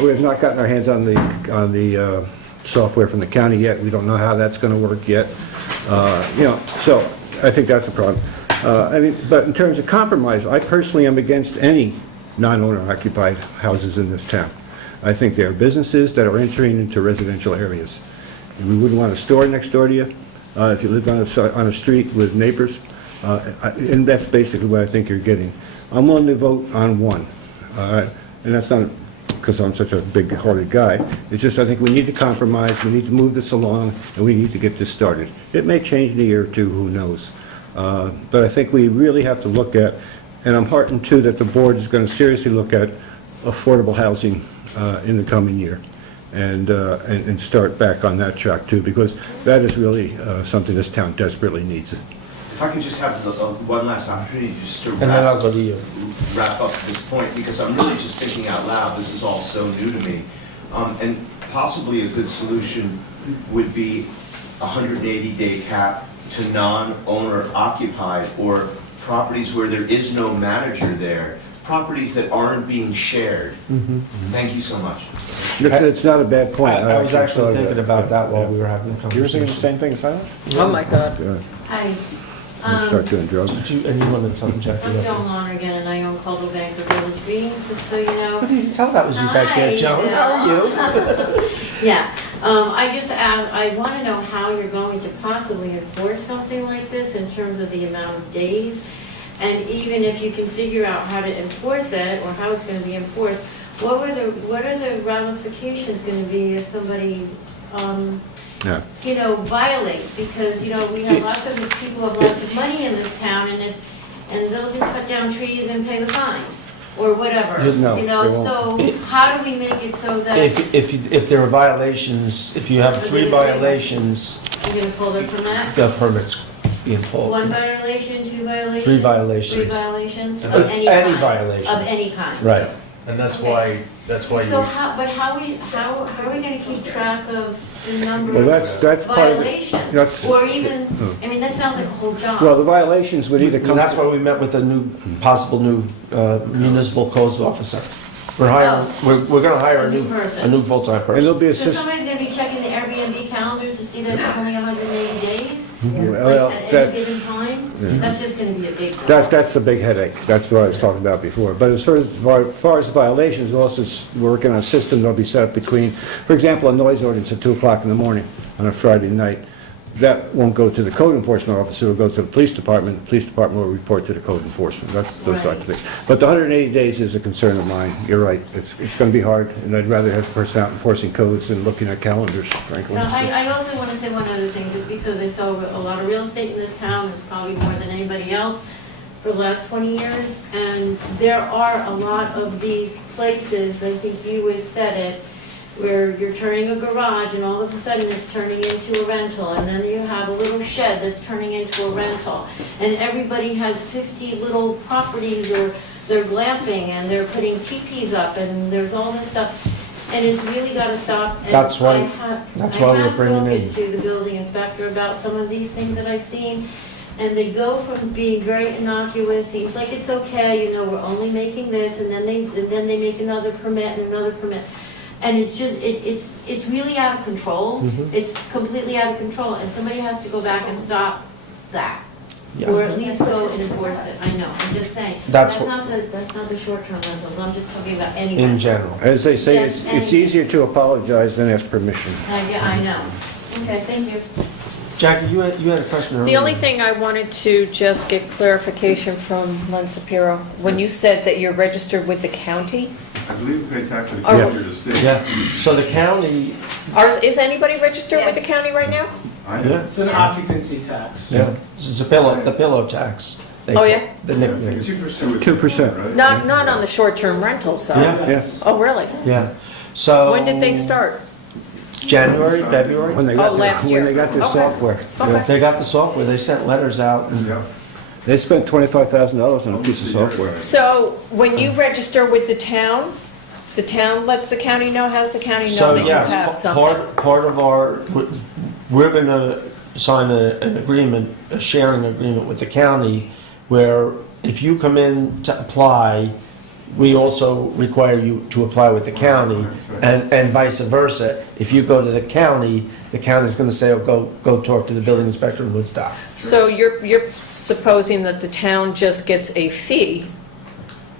We have not gotten our hands on the software from the county yet. We don't know how that's going to work yet. You know, so I think that's a problem. I mean, but in terms of compromise, I personally am against any non-owner occupied houses in this town. I think there are businesses that are entering into residential areas. We wouldn't want a store next door to you if you lived on a street with neighbors. And that's basically what I think you're getting. I'm willing to vote on one. And that's not because I'm such a big-hearted guy. It's just I think we need to compromise, we need to move this along, and we need to get this started. It may change in a year or two, who knows. But I think we really have to look at, and I'm heartened too that the board is going to seriously look at affordable housing in the coming year. And start back on that track too, because that is really something this town desperately needs. If I can just have one last opportunity just to And then I'll go to you. wrap up this point, because I'm really just thinking out loud. This is all so new to me. And possibly a good solution would be a 180-day cap to non-owner occupied, or properties where there is no manager there, properties that aren't being shared. Thank you so much. It's not a bad point. I was actually thought of thinking about that while we were having the You were thinking conversation. the same thing as I was? Oh, my God. Yeah. Hi. You start doing drugs. And you wanted something, Jackie? I'm Joan Lonergan, and I own Caldwell Banker Village Green, just so you know. What did you tell that was you back there, Hi, Joan? How are you? Yeah, I want to know how you're going to possibly enforce something like this in terms of the amount of days. And even if you can figure out how to enforce it, or how it's going to be enforced, what are the ramifications going to be if somebody, Yeah. violates? Because, we have lots of people who have lots of money in this town, and they'll just cut down trees and pay the fine. or whatever, No, you know, they won't. so how do we make it so that If there are violations, if you have But 3 there's violations, you're gonna pull their permit? the permit's being pulled. 1 violation, 2 violations? 3 violations. 3 violations of Of any any kind? violations. Of any kind? Right. And that's Okay. why So you, how are we gonna keep track of the number Well, of that's part of it. violations? That's- Or even, I mean, that sounds like a whole job. Well, the violations would either And come... that's why we met with a possible new municipal codes officer. We're gonna hire A new person. a new full-time And there'll person. be a So system... somebody's gonna be checking the Airbnb calendars to see that it's only 180 days? Well, Like at that- any given time? That's just gonna be a big job. That's a big headache. That's what I was talking about before. But as far as violations, we're also working on a system that'll be set up between, for example, a noise ordinance at 2 o'clock in the morning on a Friday night. That won't go to the code enforcement officer, it'll go to the police department. The police department will report to the code enforcement. That's those types of things. But the 180 days is a concern of mine. You're right. It's going to be hard, and I'd rather have the person out enforcing codes than looking at calendars, frankly. Now, I also want to say one other thing, just because I saw a lot of real estate in this town, is probably more than anybody else for the last 20 years, and there are a lot of these places, I think you had said it, where you're turning a garage and all of a sudden it's turning into a rental, and then you have a little shed that's turning into a rental, and everybody has 50 little properties, or they're glamping and they're putting teepees up, and there's all this stuff, and it's really got to stop. And That's why- I have we're bringing in- spoken to the building inspector about some of these things that I've seen, and they go from being very innocuous, seems like it's okay, you know, we're only making this, and then they make another permit and another permit. And it's just, it's really out of control. Mhm. It's completely out of control, and somebody has to go back and stop that. Yeah. Or at least go and enforce it. I know, I'm just saying. That's not the short-term rentals, I'm just talking about any In rentals. general. As they say, Yes, it's and- easier to apologize than ask permission. I know. Okay, thank you. Jackie, you had a question earlier. The only thing I wanted to just get clarification from Len Sapiro, when you said that you're registered with the county, I believe we pay tax to the Oh. county or the state. Yeah, so the county, is anybody registered with the Yes. county right now? I yeah, It's an occupancy tax. yeah, it's the pillow tax. They Oh, call yeah? it, The nickname. 2%. 2%. Right? Not on the short-term rental side? Yeah. Yeah. Oh, really? Yeah, so. When did they start? January, February? When they got Oh, their, last when year. they got their Okay. software. Okay. They got the software, they sent letters out, and Yeah. They spent $25,000 on a piece of software. So when you register with the town lets the county know, how does the county know so that you have yes, something? part of our, we're gonna sign an agreement, a sharing agreement with the county, where if you come in to apply, we also require you to apply with the county, and vice versa. If you go to the county's gonna say, oh, go talk to the building inspector in Woodstock. So you're supposing that the town just gets a fee,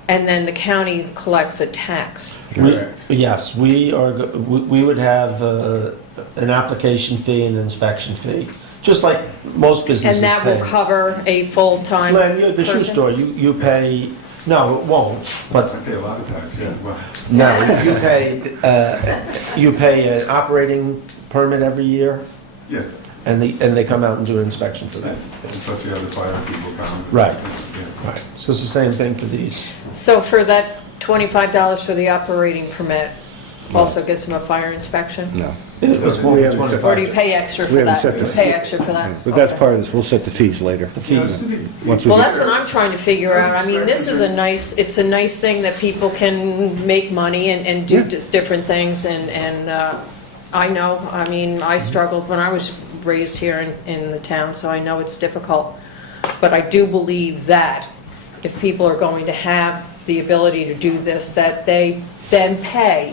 and then the county collects a tax? Correct. Yes, we would have an application fee and an inspection fee, just like most businesses And pay. that will cover a full-time Len, the shoe person? store, you pay, no, it won't, but I pay a lot of tax, yeah. Well, no, you pay an operating permit every year, yeah, and they come out and do an inspection for that. and plus we have the fire people come. Right. Yeah. Right. So it's the same thing for these. So for that $25 for the operating permit, also gets them a fire inspection? No. It was We haven't set- 25. Or do you pay extra We for haven't that? set You the- pay extra for that? But that's Okay. part of this, we'll set the fees later. The fee. Once we Well, get- that's what I'm trying to figure out. I mean, this is it's a nice thing that people can make money and do just different things, and I know, I mean, I struggled when I was raised here in the town, so I know it's difficult. But I do believe that if people are going to have the ability to do this, that they then pay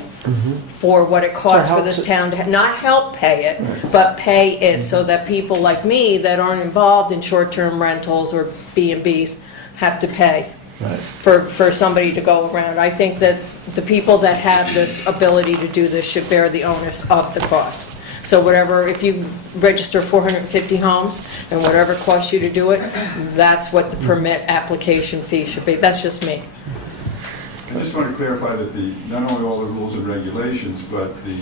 for what it costs for help this to- town to, not help pay it, but pay it so that people like me that aren't involved in short-term rentals or B&Bs have to pay Right. for somebody to go around. I think that the people that have this ability to do this should bear the onus of the cost. So whatever, if you register 450 homes, and whatever it costs you to do it, that's what the permit application fee should be. That's just me. I just want to clarify that not only all the rules and regulations, but the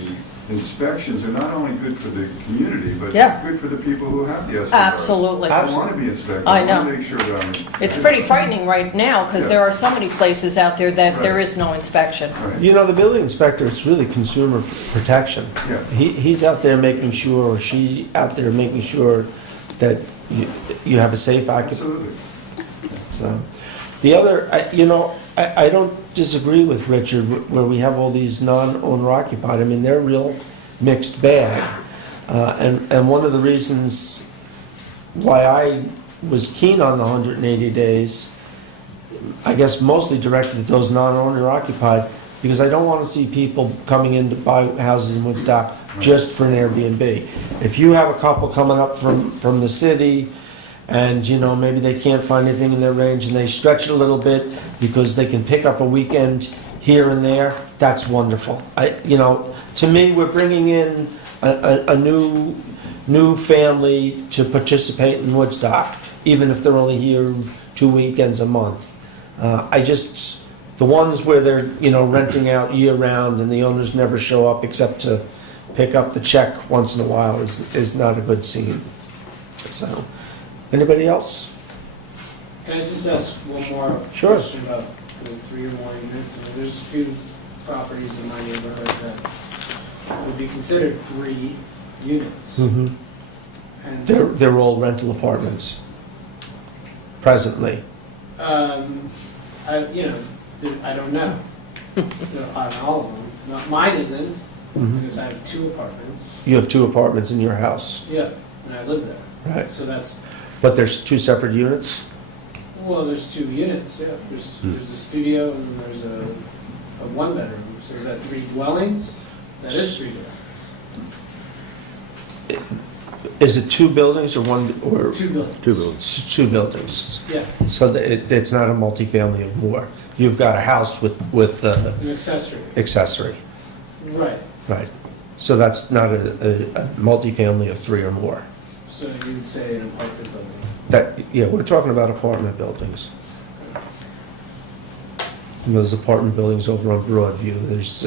inspections are not only good for the community, but Yeah. good for the people who have the SDRs. Absolutely. I want to be inspected. I know. want to make sure that I'm. It's pretty frightening right now, because Yeah. there are so many places out there that there Right. is no inspection. Right. You know, the building inspector, it's really consumer protection. Yeah. He's out there making sure, or she's out there making sure that you have a safe occupation. Absolutely. So, the other, I don't disagree with Richard where we have all these non-owner occupied. I mean, they're a real mixed bag. And one of the reasons why I was keen on the 180 days, I guess mostly directed at those non-owner occupied, because I don't want to see people coming in to buy houses in Woodstock just for an Airbnb. If you have a couple coming up from the city, and maybe they can't find anything in their range, and they stretch it a little bit because they can pick up a weekend here and there, that's wonderful. To me, we're bringing in a new family to participate in Woodstock, even if they're only here 2 weekends a month. The ones where they're renting out year round and the owners never show up except to pick up the check once in a while is not a good scene. So. Anybody else? Can I just ask one more Sure. question about the 3 or more units? There's a few properties in my neighborhood that would be considered 3 units. Mm-hmm. And They're all rental apartments, presently. I don't know. On all of them. Mine isn't, Mhm. because I have 2 apartments. You have 2 apartments in your house, Yeah, and I live there. right? So that's, But there's 2 separate units? well, there's 2 units, yeah. There's a studio and there's a 1-bedroom. So is that 3 dwellings? That is 3 dwellings. Is it 2 buildings or one, or? 2 buildings. 2 buildings. It's 2 buildings. Yeah, So it's not a multifamily of more. You've got a house with an accessory. accessory, Right. right? So that's not a multifamily of 3 or more. So you would say an apartment building. Yeah, we're talking about apartment buildings. And those apartment buildings over on Broadview, there's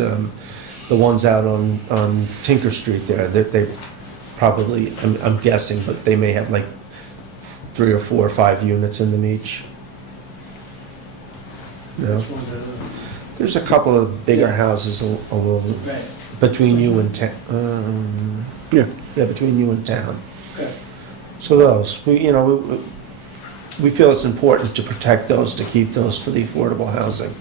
the ones out on Tinker Street there, they probably, I'm guessing, but they may have like 3 or 4 or 5 units in them each. No? Which ones are those? There's a couple of bigger Yeah. houses along, Right, between you and town. Yeah. Yeah, between you and town. okay. So those, we feel it's important to protect those, to keep those for the affordable housing.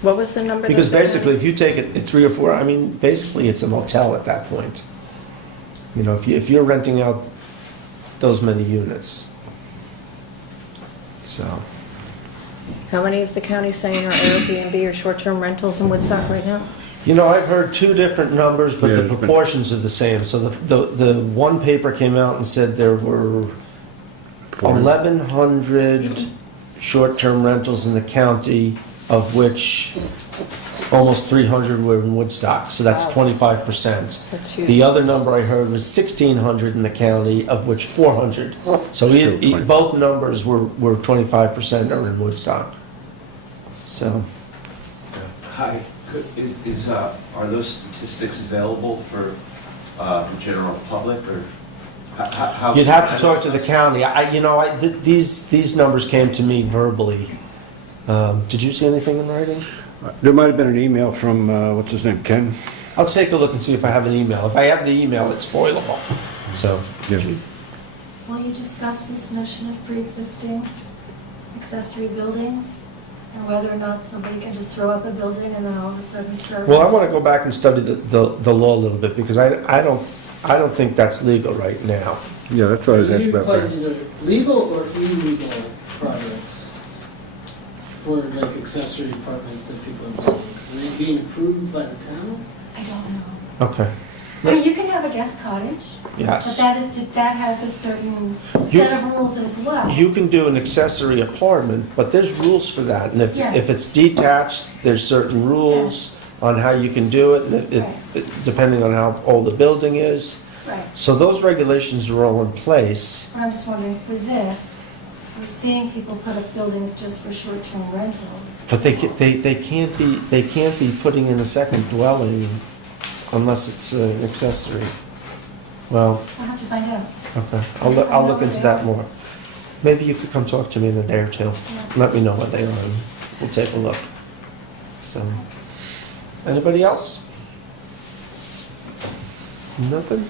What was the number? Because that they had? basically, if you take it at 3 or 4, I mean, basically, it's a motel at that point. If you're renting out those many units. So, How many is the county saying are Airbnb or short-term rentals in Woodstock right now? I've heard 2 different numbers, but Yeah, the it's been- proportions are the same. So the one paper came out and said there were 1,100 short-term rentals in the county, of which almost 300 were in Woodstock, so that's Wow. 25%. That's huge. The other number I heard was 1,600 in the county, of which 400. So Still 20. both numbers were 25% are in Woodstock. So, Hi, are those statistics available for the general public, or how? you'd have to talk to the county. These numbers came to me verbally. Did you see anything in writing? There might have been an email from, what's his name, Ken? I'll take a look and see if I have an email. If I have the email, it's foilable. So, Yeah. Will you discuss this notion of pre-existing accessory buildings? And whether or not somebody can just throw up a building and then all of a sudden start... well, I want to go back and study the law a little bit, because I don't think that's legal right now. Yeah, that's what I was asking You about. claim Barry. these are legal or illegal projects for like accessory apartments that people are building? Are they being approved by the town? I don't know. Okay. I mean, you can have a guest cottage, but Yes. that has a certain You- set of rules as well. You can do an accessory apartment, but there's rules for that. And if Yes. it's detached, there's certain rules on how you can do it, and depending on how old the building is. Right. So those regulations are all in place. I'm just wondering, for this, we're seeing people put up buildings just for short-term rentals. But they can't be putting in a second dwelling unless it's an accessory. Well, I'll have to find out. okay, I'll look into that more. Maybe you could come talk to me in a day or two. Let me know what they are, and we'll take a look. So, anybody else? Nothing?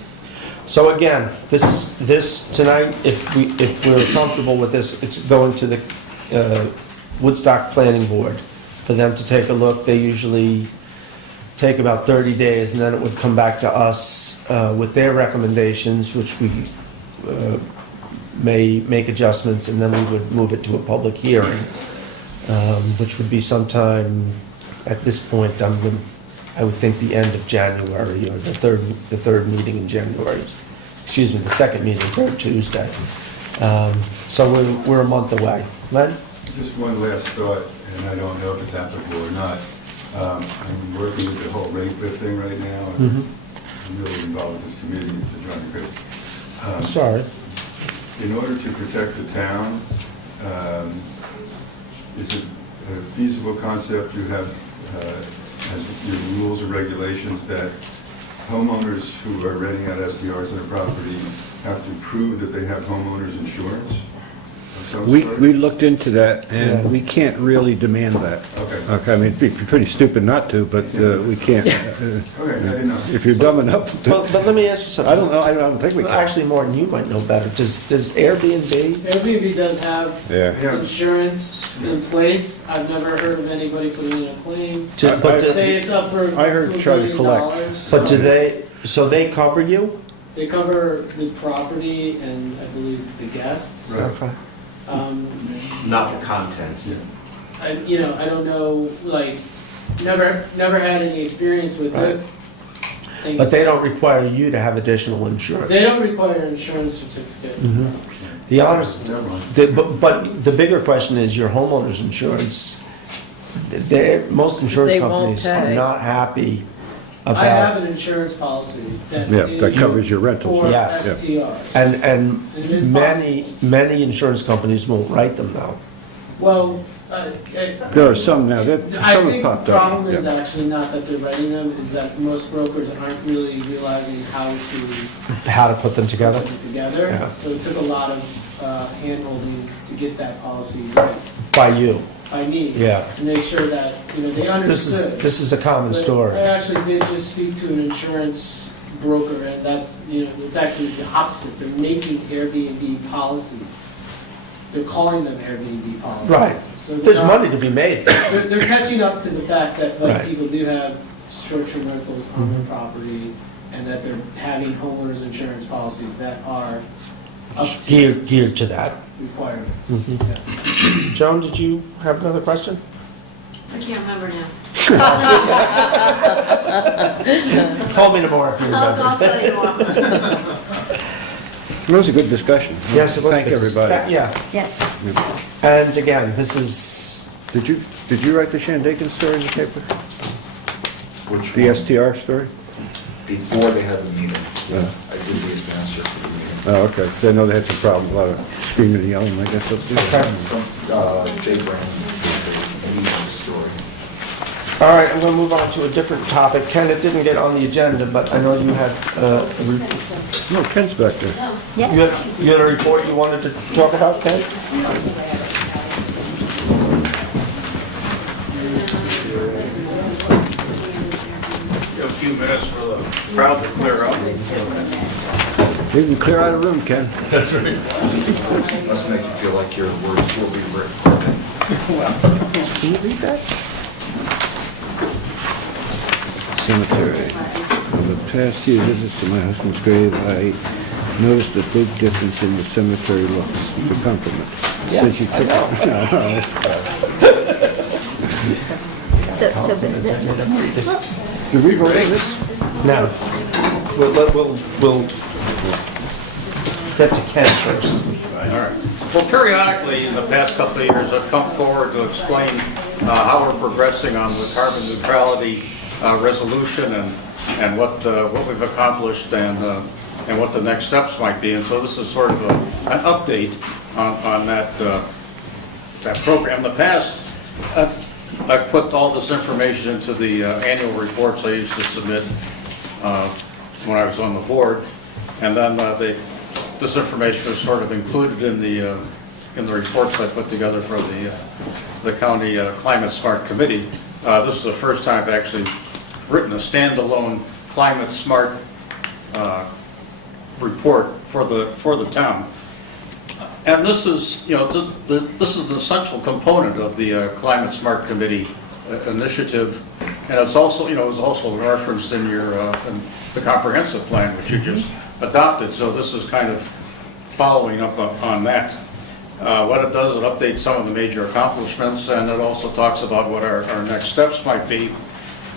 So again, this tonight, if we're comfortable with this, it's going to the Woodstock Planning Board for them to take a look. They usually take about 30 days, and then it would come back to us with their recommendations, which we may make adjustments, and then we would move it to a public hearing, which would be sometime, at this point, I would think the end of January, or the third meeting in January. Excuse me, the second meeting, third Tuesday. So we're a month away. Len? Just one last thought, and I don't know if it's applicable or not. I'm working with the whole rate lift thing right now. and I'm really involved with this committee, Mr. John Good. Sorry. In order to protect the town, is it a feasible concept to have as your rules and regulations that homeowners who are renting out SDRs on their property have to prove that they have homeowners insurance of some sort? We looked into that, and Yeah. we can't really demand that. Okay. Okay, I mean, it'd be pretty stupid not to, but we can't. Okay, I didn't know. If you're dumb enough But to, let me ask you something. I don't know, I don't think we Well, can. actually, Martin, you might know better. Does Airbnb? Airbnb does have Yeah. insurance in place. I've never heard of anybody putting in a claim. But Say it's up for I heard $2 try to million collect. But do they? So they cover you? They cover the property and I believe the guests. Right. Okay. Not the contents. I don't know, like, never had any experience with it. But they don't require you to have additional insurance. They don't require an insurance certificate. The honest, Never mind. but the bigger question is your homeowner's insurance. Most insurance They won't companies are pay. not happy I have about, an insurance policy that Yeah, is that covers your rentals. for Yes. STRs. and It is many insurance companies won't write them though. Well, There are some now, that, I some have think the popped up. problem is Yeah. actually not that they're writing them, is that most brokers aren't really realizing how to How to put them together? put it together. Yeah. So it took a lot of hand-holding to get that policy right By you. by me. Yeah. To make sure that, they This understood. is a common But story. I actually did just speak to an insurance broker, and that's, it's actually the opposite. They're making Airbnb policies. They're calling them Airbnb policies. Right. So they're There's not- money to be made. They're catching up to the fact that, Right. people do have short-term rentals on their property, and that they're having homeowners insurance policies that are up to Geared to that. requirements. Mhm. Joan, did you have another question? I can't remember now. Call me tomorrow if you I'll tell you remember. more. It was a good discussion. Yes, it was. Thank everybody. Yeah, Yes. and again, this is, Did you write the Shandaken story in the paper? Which The one? STR story? Before they had the meeting, Yeah. I did the advancer for the meeting. Oh, okay. 'Cause I know they had some problems, a lot of screaming and yelling, I guess, up there. Okay. Some, Jay Brown, the meeting story. all right, I'm gonna move on to a different topic. Ken, it didn't get on the agenda, but I know you had, No, Ken's back there. Yes. you had a report you wanted to talk about, Ken? A few minutes for the crowd to clear up. You can clear out a room, Ken. That's right. Must make you feel like your words will be recorded. Can you read that? Cemetery. On the past few visits to my husband's grave, I noticed a big difference in the cemetery looks. It's a compliment. Yes, Since you I took- So, Did we vote on this? No. We'll get to Ken first. All right. Well, periodically, in the past couple of years, I've come forward to explain how we're progressing on the carbon neutrality resolution and what we've accomplished and what the next steps might be. And so this is sort of an update on that program. In the past, I put all this information into the annual reports I used to submit when I was on the board. And then this information was sort of included in the reports I put together for the county Climate Smart Committee. This is the first time I've actually written a standalone Climate Smart report for the town. And this is, this is an essential component of the Climate Smart Committee initiative, and it's also, it was also referenced in your in the comprehensive plan, which you just adopted. So this is kind of following up on that. What it does, it updates some of the major accomplishments, and it also talks about what our next steps might be.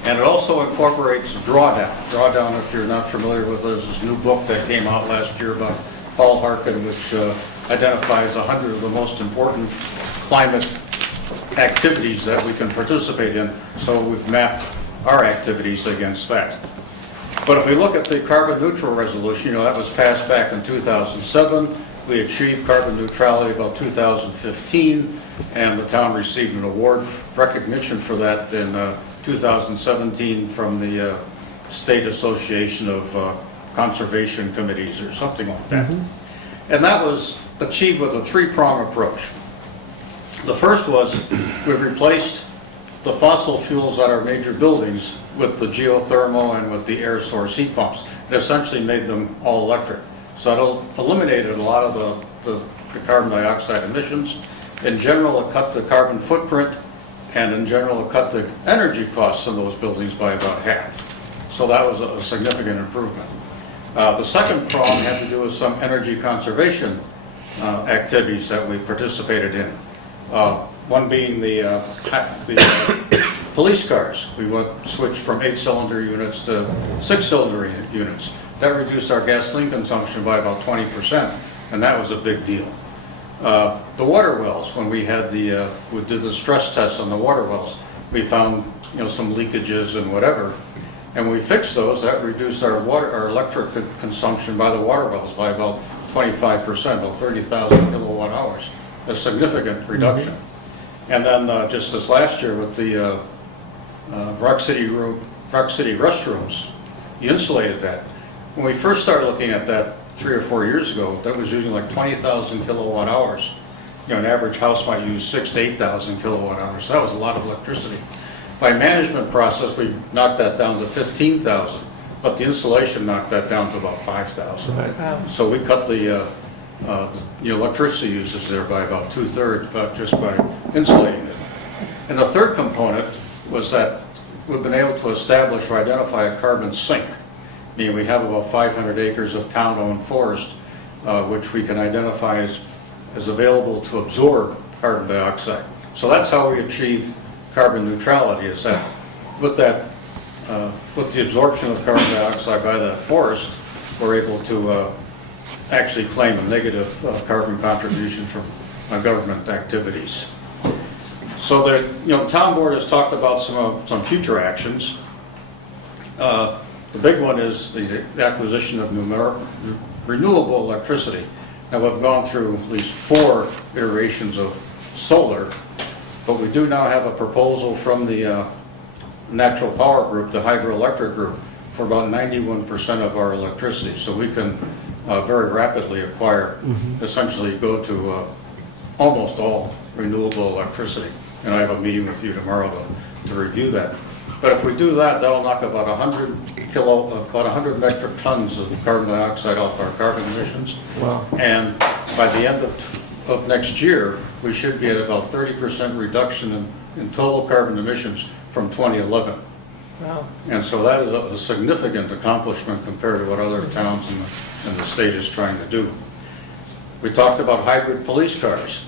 And it also incorporates Drawdown. Drawdown, if you're not familiar with it, is this new book that came out last year by Paul Harkin, which identifies 100 of the most important climate activities that we can participate in. So we've mapped our activities against that. But if we look at the carbon neutral resolution, that was passed back in 2007. We achieved carbon neutrality about 2015, and the town received an award recognition for that in 2017 from the State Association of Conservation Committees or something like that. And that was achieved with a three-prong approach. The first was we've replaced the fossil fuels at our major buildings with the geothermal and with the air source heat pumps. It essentially made them all electric. So it eliminated a lot of the carbon dioxide emissions. In general, it cut the carbon footprint, and in general, it cut the energy costs in those buildings by about half. So that was a significant improvement. The second prong had to do with some energy conservation activities that we participated in. One being the police cars. We switched from 8-cylinder units to 6-cylinder units. That reduced our gasoline consumption by about 20%, and that was a big deal. The water wells, when we did the stress tests on the water wells, we found some leakages and whatever, and we fixed those. That reduced our electric consumption by the water wells by about 25%, about 30,000 kilowatt hours, a significant reduction. And then just this last year with the Rock City restrooms, you insulated that. When we first started looking at that 3 or 4 years ago, that was using like 20,000 kilowatt hours. An average house might use 6,000 to 8,000 kilowatt hours. So that was a lot of electricity. By management process, we knocked that down to 15,000, but the insulation knocked that down to about 5,000. Wow. So we cut the electricity usage there by about 2/3, but just by insulating it. And the third component was that we've been able to establish or identify a carbon sink. I mean, we have about 500 acres of town-owned forest, which we can identify as available to absorb carbon dioxide. So that's how we achieve carbon neutrality, is that with the absorption of carbon dioxide by that forest, we're able to actually claim a negative carbon contribution from government activities. So the town board has talked about some future actions. The big one is the acquisition of renewable electricity. Now, we've gone through at least 4 iterations of solar, but we do now have a proposal from the Natural Power Group, the hydroelectric group, for about 91% of our electricity. So we can very rapidly acquire, essentially go to almost all renewable electricity. And I have a meeting with you tomorrow to review that. But if we do that, that'll knock about 100 metric tons of carbon dioxide off our carbon emissions. Wow. And by the end of next year, we should be at about 30% reduction in total carbon emissions from 2011. Wow. And so that is a significant accomplishment compared to what other towns in the state is trying to do. We talked about hybrid police cars.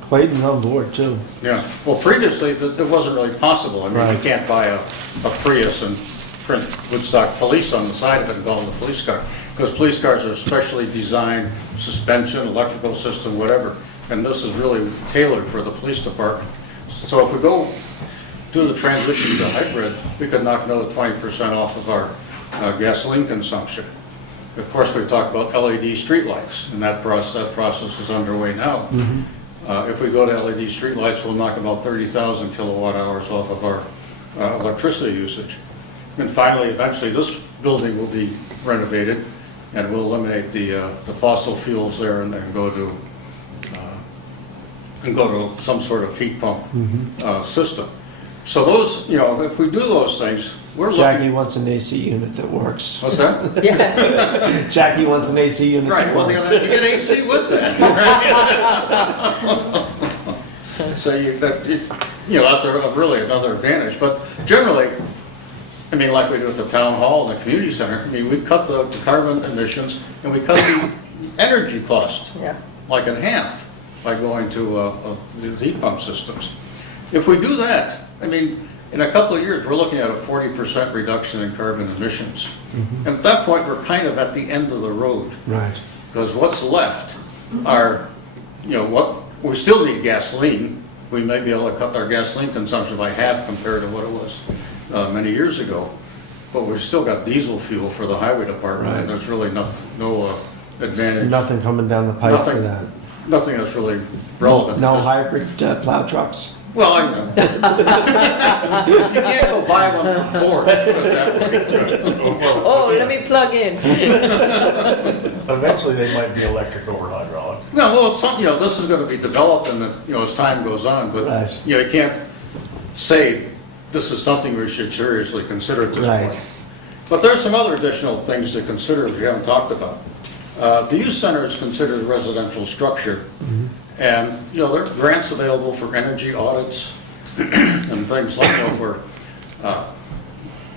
Clayton's on board too. Yeah. Well, previously, it wasn't really possible. I mean, you can't buy a Prius and print Woodstock Police on the side of it and call it a police car. Because police cars are specially designed, suspension, electrical system, whatever. And this is really tailored for the police department. So if we go do the transition to hybrid, we could knock another 20% off of our gasoline consumption. Of course, we talked about LED streetlights, and that process is underway now. If we go to LED streetlights, we'll knock about 30,000 kilowatt hours off of our electricity usage. And finally, eventually, this building will be renovated, and we'll eliminate the fossil fuels there and then go to some sort of heat pump system. So those, if we do those things, we're Jackie looking. wants an AC unit that works. What's that? Yes. Jackie wants an AC unit Right, that well, works. you get AC with that. So that's really another advantage. But generally, I mean, like we do at the town hall and the community center, I mean, we cut the carbon emissions and we cut the energy cost Yeah. like in half by going to these heat pump systems. If we do that, I mean, in a couple of years, we're looking at a 40% reduction in carbon emissions. And at that point, we're kind of at the end of the road. Right. Because what's left are, we still need gasoline. We may be able to cut our gasoline consumption by half compared to what it was many years ago. But we've still got diesel fuel for the highway department, and there's really no advantage. Nothing coming down the pipe for Nothing. that. Nothing that's really relevant. No to this. hybrid plow trucks? Well, I know. You can't go buy one from Ford, put it that way. Oh, let me plug in. Eventually, they might be electric over hydraulic. No, well, it's something, this is going to be developed and, as time goes on, but, Right. you can't say this is something we should seriously consider at this Right. point. But there's some other additional things to consider if we haven't talked about. The youth center is considered a residential structure, and, there are grants available for energy audits and things like that where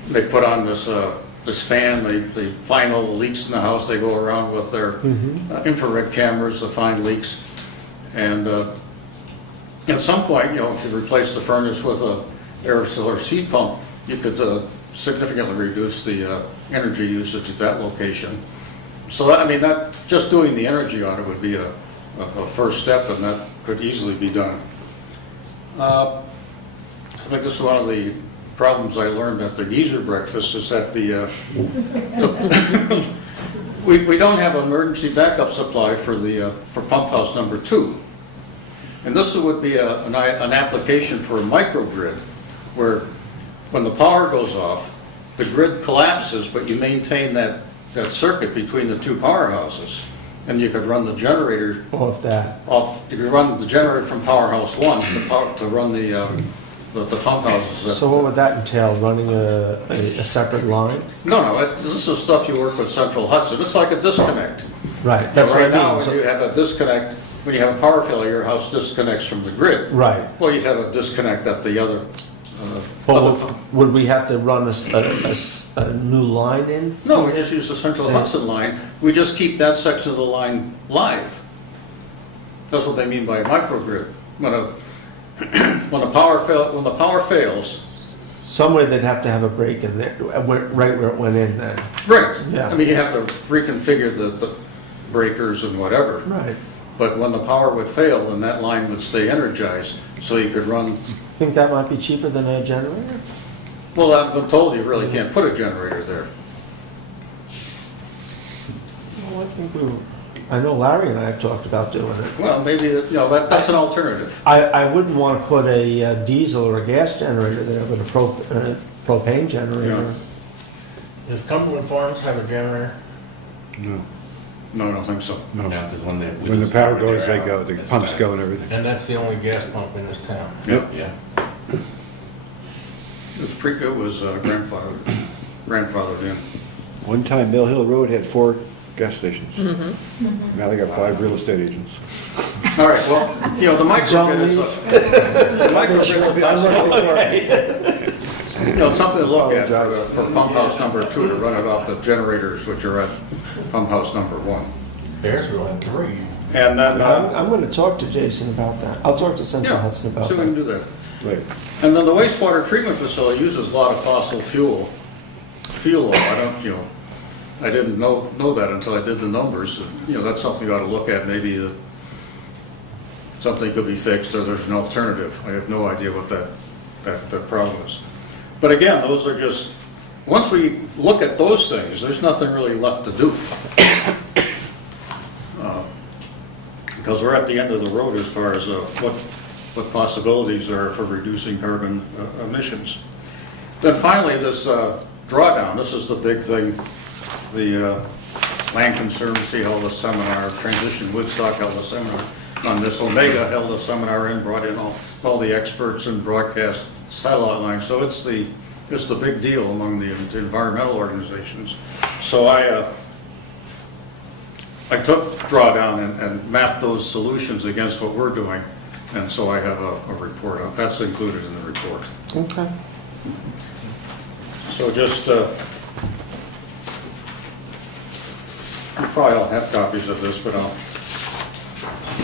they put on this fan, they find all the leaks in the house, they go around with their infrared cameras to find leaks. And at some point, if you replace the furnace with a air source heat pump, you could significantly reduce the energy usage at that location. So that just doing the energy audit would be a first step, and that could easily be done. I think this is one of the problems I learned at the geezer breakfast is that we don't have an emergency backup supply for pump house number 2. And this would be an application for a microgrid where when the power goes off, the grid collapses, but you maintain that circuit between the two powerhouses. And you could run the generator Off that. you could run the generator from powerhouse 1 to run the pump houses. So what would that entail, running a separate line? No, this is stuff you work with Central Hudson. It's like a disconnect. Right, that's what I Right now, mean. when you have a disconnect, when you have a power failure, your house disconnects from the grid. Right. Well, you'd have a disconnect at the other. Well, would we have to run a new line in? No, we just use the Central Hudson line. We just keep that section of the line live. That's what they mean by a microgrid. When the power fails. Somewhere they'd have to have a break in there, right where it went in then. Right. Yeah. I mean, you have to reconfigure the breakers and whatever. Right. But when the power would fail, then that line would stay energized, so you could run. Think that might be cheaper than a generator? Well, I've been told you really can't put a generator there. I know Larry and I have talked about doing it. Well, maybe, that's an alternative. I wouldn't want to put a diesel or a gas generator there, but a propane generator. Does Cumberland Farms have a generator? No. No, I don't think so. No, because when When the power goes, they go, the pumps go and everything. And that's the only gas pump in this town? Yep. Yeah. It was grandfathered in. One time, Mill Hill Road had 4 gas stations. Now they got 5 real estate agents. All right, well, the microgrid is something to look at for pump house number 2 to run it off the generators, which are at pump house number 1. Bearsville had 3. And then, I'm going to talk to Jason about that. I'll talk to Central Hudson about so we can that. do that. Right. And then the wastewater treatment facility uses a lot of fossil fuel oil. I didn't know that until I did the numbers. That's something you ought to look at. Maybe something could be fixed or there's an alternative. I have no idea what that problem is. But again, those are just, once we look at those things, there's nothing really left to do. Because we're at the end of the road as far as what possibilities there are for reducing carbon emissions. Then finally, this drawdown. This is the big thing. The Land Conservancy held a seminar, Transition Woodstock held a seminar on this. Omega held a seminar and brought in all the experts in broadcast satellite lines. So it's the big deal among the environmental organizations. So I took drawdown and mapped those solutions against what we're doing, and so I have a report. That's included in the report. Okay. So just, you probably all have copies of this, but I'll,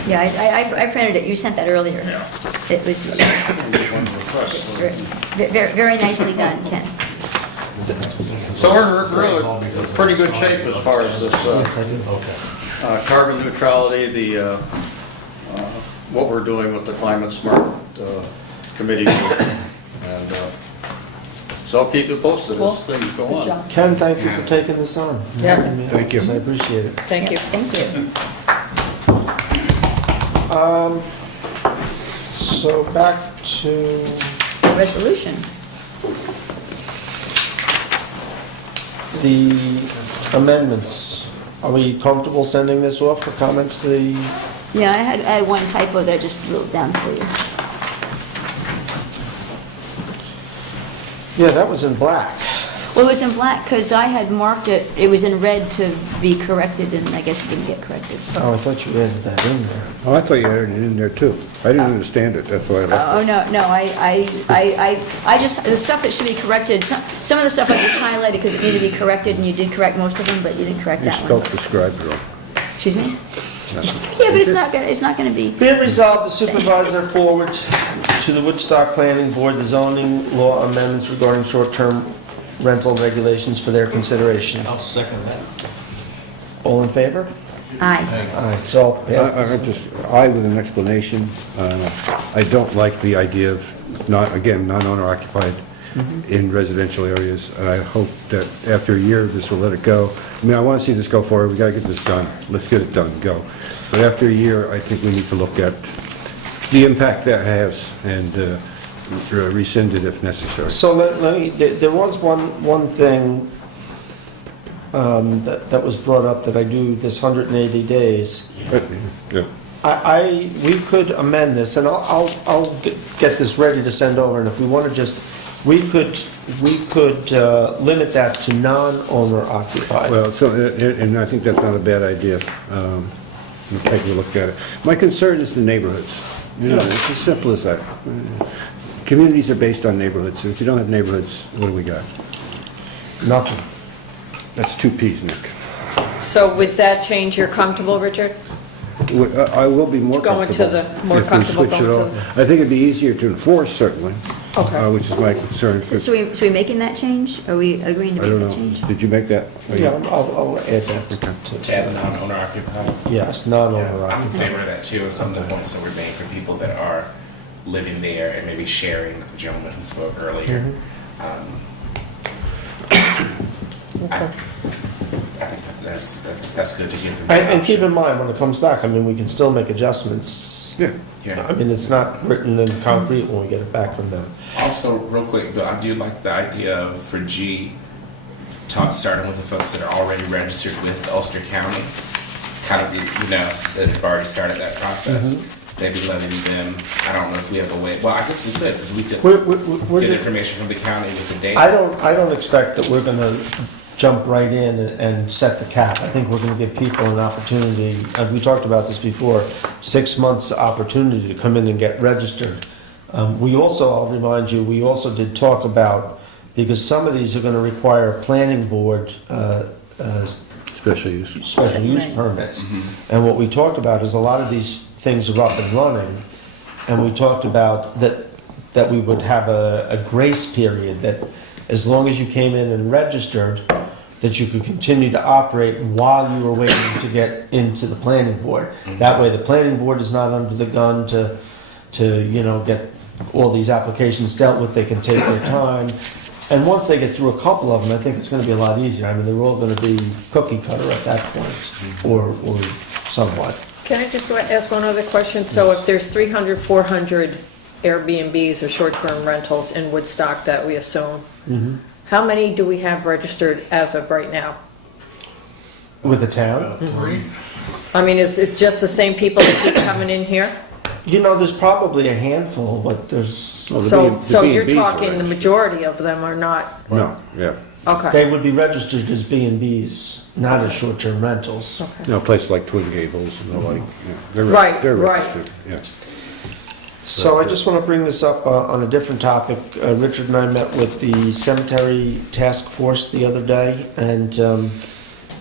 Yeah, I printed it, you sent that earlier. Yeah. It was very nicely done, Ken. so we're really pretty good shape as far as this carbon neutrality, the what we're doing with the Climate Smart Committee. And so I'll keep you posted Cool. as things go Good on. job. Ken, thank you for taking this on. Yeah. Thank you. I appreciate it. Thank you. Thank you. So back to, Resolution. the amendments. Are we comfortable sending this off for comments to the, Yeah, I had one typo that I just wrote down for you. yeah, that was in black. Well, it was in black because I had marked it, it was in red to be corrected, and I guess it didn't get corrected. Oh, I thought you added that in there. Oh, I thought you added it in there too. I didn't understand it, that's why I left Oh, no, I just, the stuff that should be corrected, some of the stuff I just highlighted because it needed to be corrected, and you did correct most of them, but you didn't correct it. You that spelled one. described wrong. Excuse me? Yeah, but it's not gonna be. Be it resolved, the supervisor forward to the Woodstock Planning Board the zoning law amendments regarding short-term rental regulations for their consideration. I'll second that. All in favor? Aye. Aye, so pass this. I with an explanation. I don't like the idea of non-owner occupied in residential areas. And I hope that after a year, this will let it go. I mean, I want to see this go forward. We got to get this done. Let's get it done, go. But after a year, I think we need to look at the impact that has and rescind it if necessary. So let me, there was one thing that was brought up that I do this 180 days. Yeah. We could amend this, and I'll get this ready to send over, and if we want to just, we could limit that to non-owner occupied. Well, so, and I think that's not a bad idea. We'll take a look at it. My concern is the neighborhoods. You know, it's as simple as that. Communities are based on neighborhoods. If you don't have neighborhoods, what do we got? Nothing. That's two Ps, Nick. So with that change, you're comfortable, Richard? I will be more Going comfortable. to the- more if we comfortable switch it going to over. I think it'd be easier to enforce, certainly. Okay. Which is my concern. So we making that change? Are we agreeing to I make don't that know. change? Did you make that? Yeah, I'll add that To add the non-owner occupied. Yes, non-owner Yeah, I'm in occupied. favor of that too, and some of the points that were made for people that are living there and maybe sharing, like the gentleman who spoke earlier. I think that's good to hear from you. And keep in mind, when it comes back, I mean, we can still make adjustments. Yeah. Yeah. I mean, it's not written in concrete when we get it back from them. Also, real quick, but I do like the idea of, for G, starting with the folks that are already registered with Ulster County, kind of, that have already started that process. Maybe letting them, I don't know if we have a way, well, I guess we could, because we could We're get just- information from the county with the data. I don't expect that we're gonna jump right in and set the cap. I think we're gonna give people an opportunity, as we talked about this before, 6 months opportunity to come in and get registered. We also, I'll remind you, we also did talk about, because some of these are gonna require planning board, Special use. special use permits. And what we talked about is a lot of these things are up and running, and we talked about that we would have a grace period, that as long as you came in and registered, that you could continue to operate while you were waiting to get into the planning board. That way, the planning board is not under the gun to get all these applications dealt with. They can take their time. And once they get through a couple of them, I think it's gonna be a lot easier. I mean, they're all gonna be cookie cutter at that point, or somewhat. Can I just ask one other question? So if there's 300, 400 Airbnbs or short-term rentals in Woodstock that we assume, How many do we have registered as of right now? With the town? I mean, is it just the same people that keep coming in here? You know, there's probably a handful, but there's, Well, the So, B- the so you're B&Bs are talking the registered. majority of them are not, No, yeah. okay. they would be registered as B&Bs, not as short-term rentals. You know, places like Twin Gables and the like, yeah. They're Right, they're right. registered, yeah. So I just want to bring this up on a different topic. Richard and I met with the cemetery task force the other day, and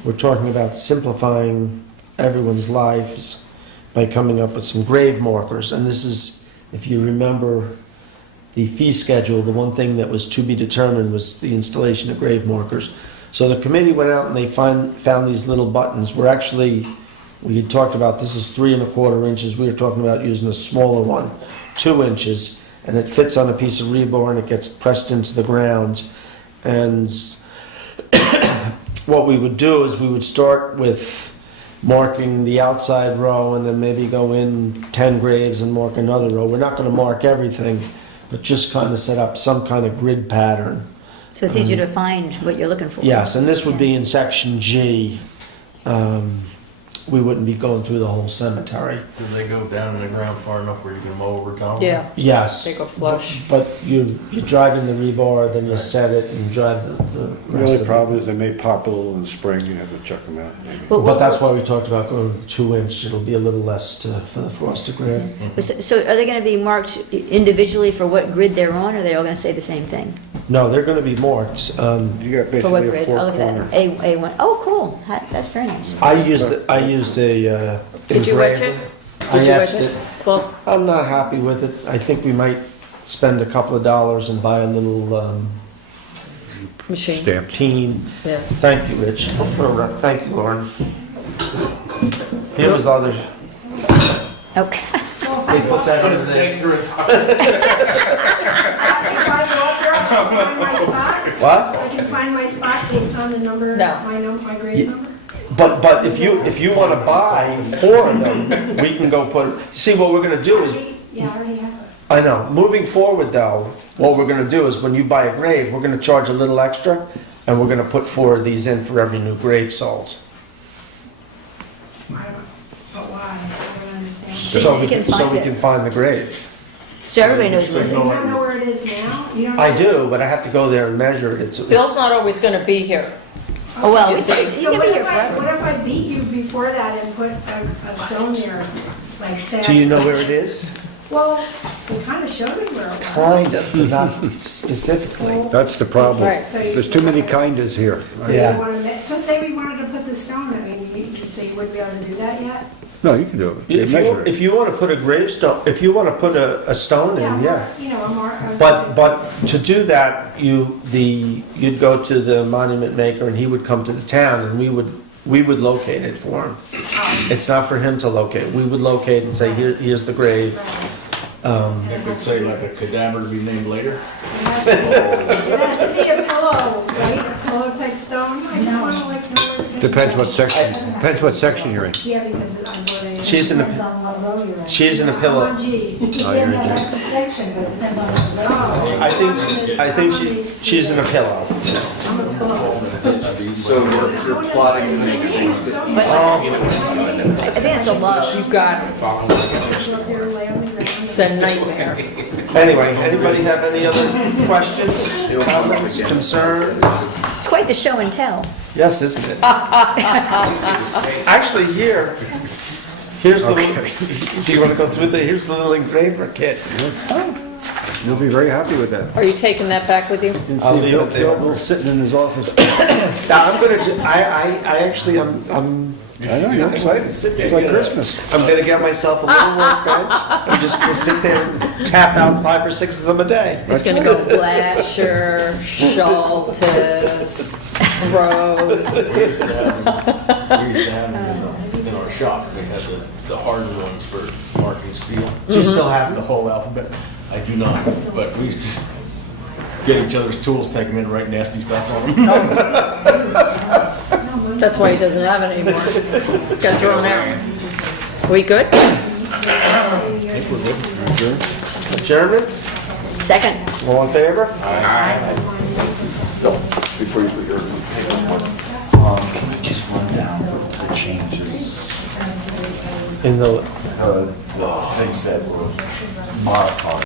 we're talking about simplifying everyone's lives by coming up with some grave markers. And this is, if you remember the fee schedule, the one thing that was to be determined was the installation of grave markers. So the committee went out and they found these little buttons. We're actually, we had talked about, this is 3¼ inches. We were talking about using a smaller one, 2 inches, and it fits on a piece of rebar and it gets pressed into the ground. And what we would do is we would start with marking the outside row and then maybe go in 10 graves and mark another row. We're not going to mark everything, but just kind of set up some kind of grid pattern. So it's easier to find what you're looking for. Yes, and this would be in section G. We wouldn't be going through the whole cemetery. Do they go down in the ground far enough where you can mow over top of them? Yeah, Yes. they go flush. But you drive in the rebar, then you set it and drive the The rest only of problem is they may pop a little in the spring, you have to check them out. But that's why we talked about going 2 inch. It'll be a little less for the frost to grab. So are they going to be marked individually for what grid they're on, or are they all going to say the same thing? No, they're going to be marked. You got For what basically a grid? Oh, look at four-corner. that, A1. Oh, cool, that's very nice. I used a Did you wedge engraver. it? I Did you etched wedge it. it? Well, I'm not happy with it. I think we might spend a couple of dollars and buy a little machine, Stamp. teen. yeah. Thank you, Rich. Thank you, Lauren. Here was others. Okay. So if They I put go that up in Put a stake there. through his heart. if I go up there, I can find my spot? What? I can find my spot based on the number, No. my grade number? But if you want to buy 4 of them, we can go put. See, what we're going to do is, Yeah, I already have it. I know. Moving forward, though, what we're going to do is when you buy a grave, we're going to charge a little extra, and we're going to put 4 of these in for every new grave sold. But why? I don't understand. So you can find we it. can find the grave. So everybody knows So where you it is. don't know where it is now? You don't I know- do, but I have to go there and measure it. It's Bill's not always gonna be here. Oh, well, You he's see. going So to what be if here I, forever. what if I beat you before that and put a stone there, like say? Do you know where it is? Well, you kind of showed me where it was. Kind of, but not specifically. That's the problem. Right. There's too many kindas here. Yeah. So say we wanted to put the stone, I mean, so you wouldn't be able to do that yet? No, you can do it. You measure If it. you want to put a gravestone, if you want to put a stone in, yeah. You know, a mark. But to do that, you'd go to the monument maker and he would come to the town and we would locate it for him. It's not for him to locate. We would locate and say, here's the grave. It could say like a cadaver to be named later. It has to be a pillow, right? A pillow type stone? I don't want to like know where it's gonna Depends go. what section you're in. Yeah, because I'm going to. She's in Depends a, on what row you're in. she's in a I'm pillow. on G. Oh, Yeah, you're no, in G. that's the section, but it depends on what row. I think she's in a pillow. I'm a pillow. So you're plotting to make a basement. I think it's a lot. You got it. Go up there, lay on the ground. It's a nightmare. Anyway, anybody have any other questions, comments, concerns? It's quite the show and tell. Yes, isn't it? Actually, here's the, do you want to go through here's the little engraver kit. You'll be very happy with that. Are you taking that back with you? And I'll see leave it there. Bill's sitting in his office. Now, I'm gonna, I actually, I'm I know, you're excited. It's like Christmas. I'm gonna get myself a little workbench. I'm just gonna sit there and tap out 5 or 6 of them a day. It's gonna go Blasher, Schultes, Rose. We used to have them in our shop. We had the hard ones for marking steel. Do you still have The them? whole alphabet. I do not, but we used to get each other's tools, take them in, write nasty stuff on them. That's why he doesn't have it anymore. Got throw him out. We good? Adjournment? Second. All in favor? Aye. In the, the things that were modified.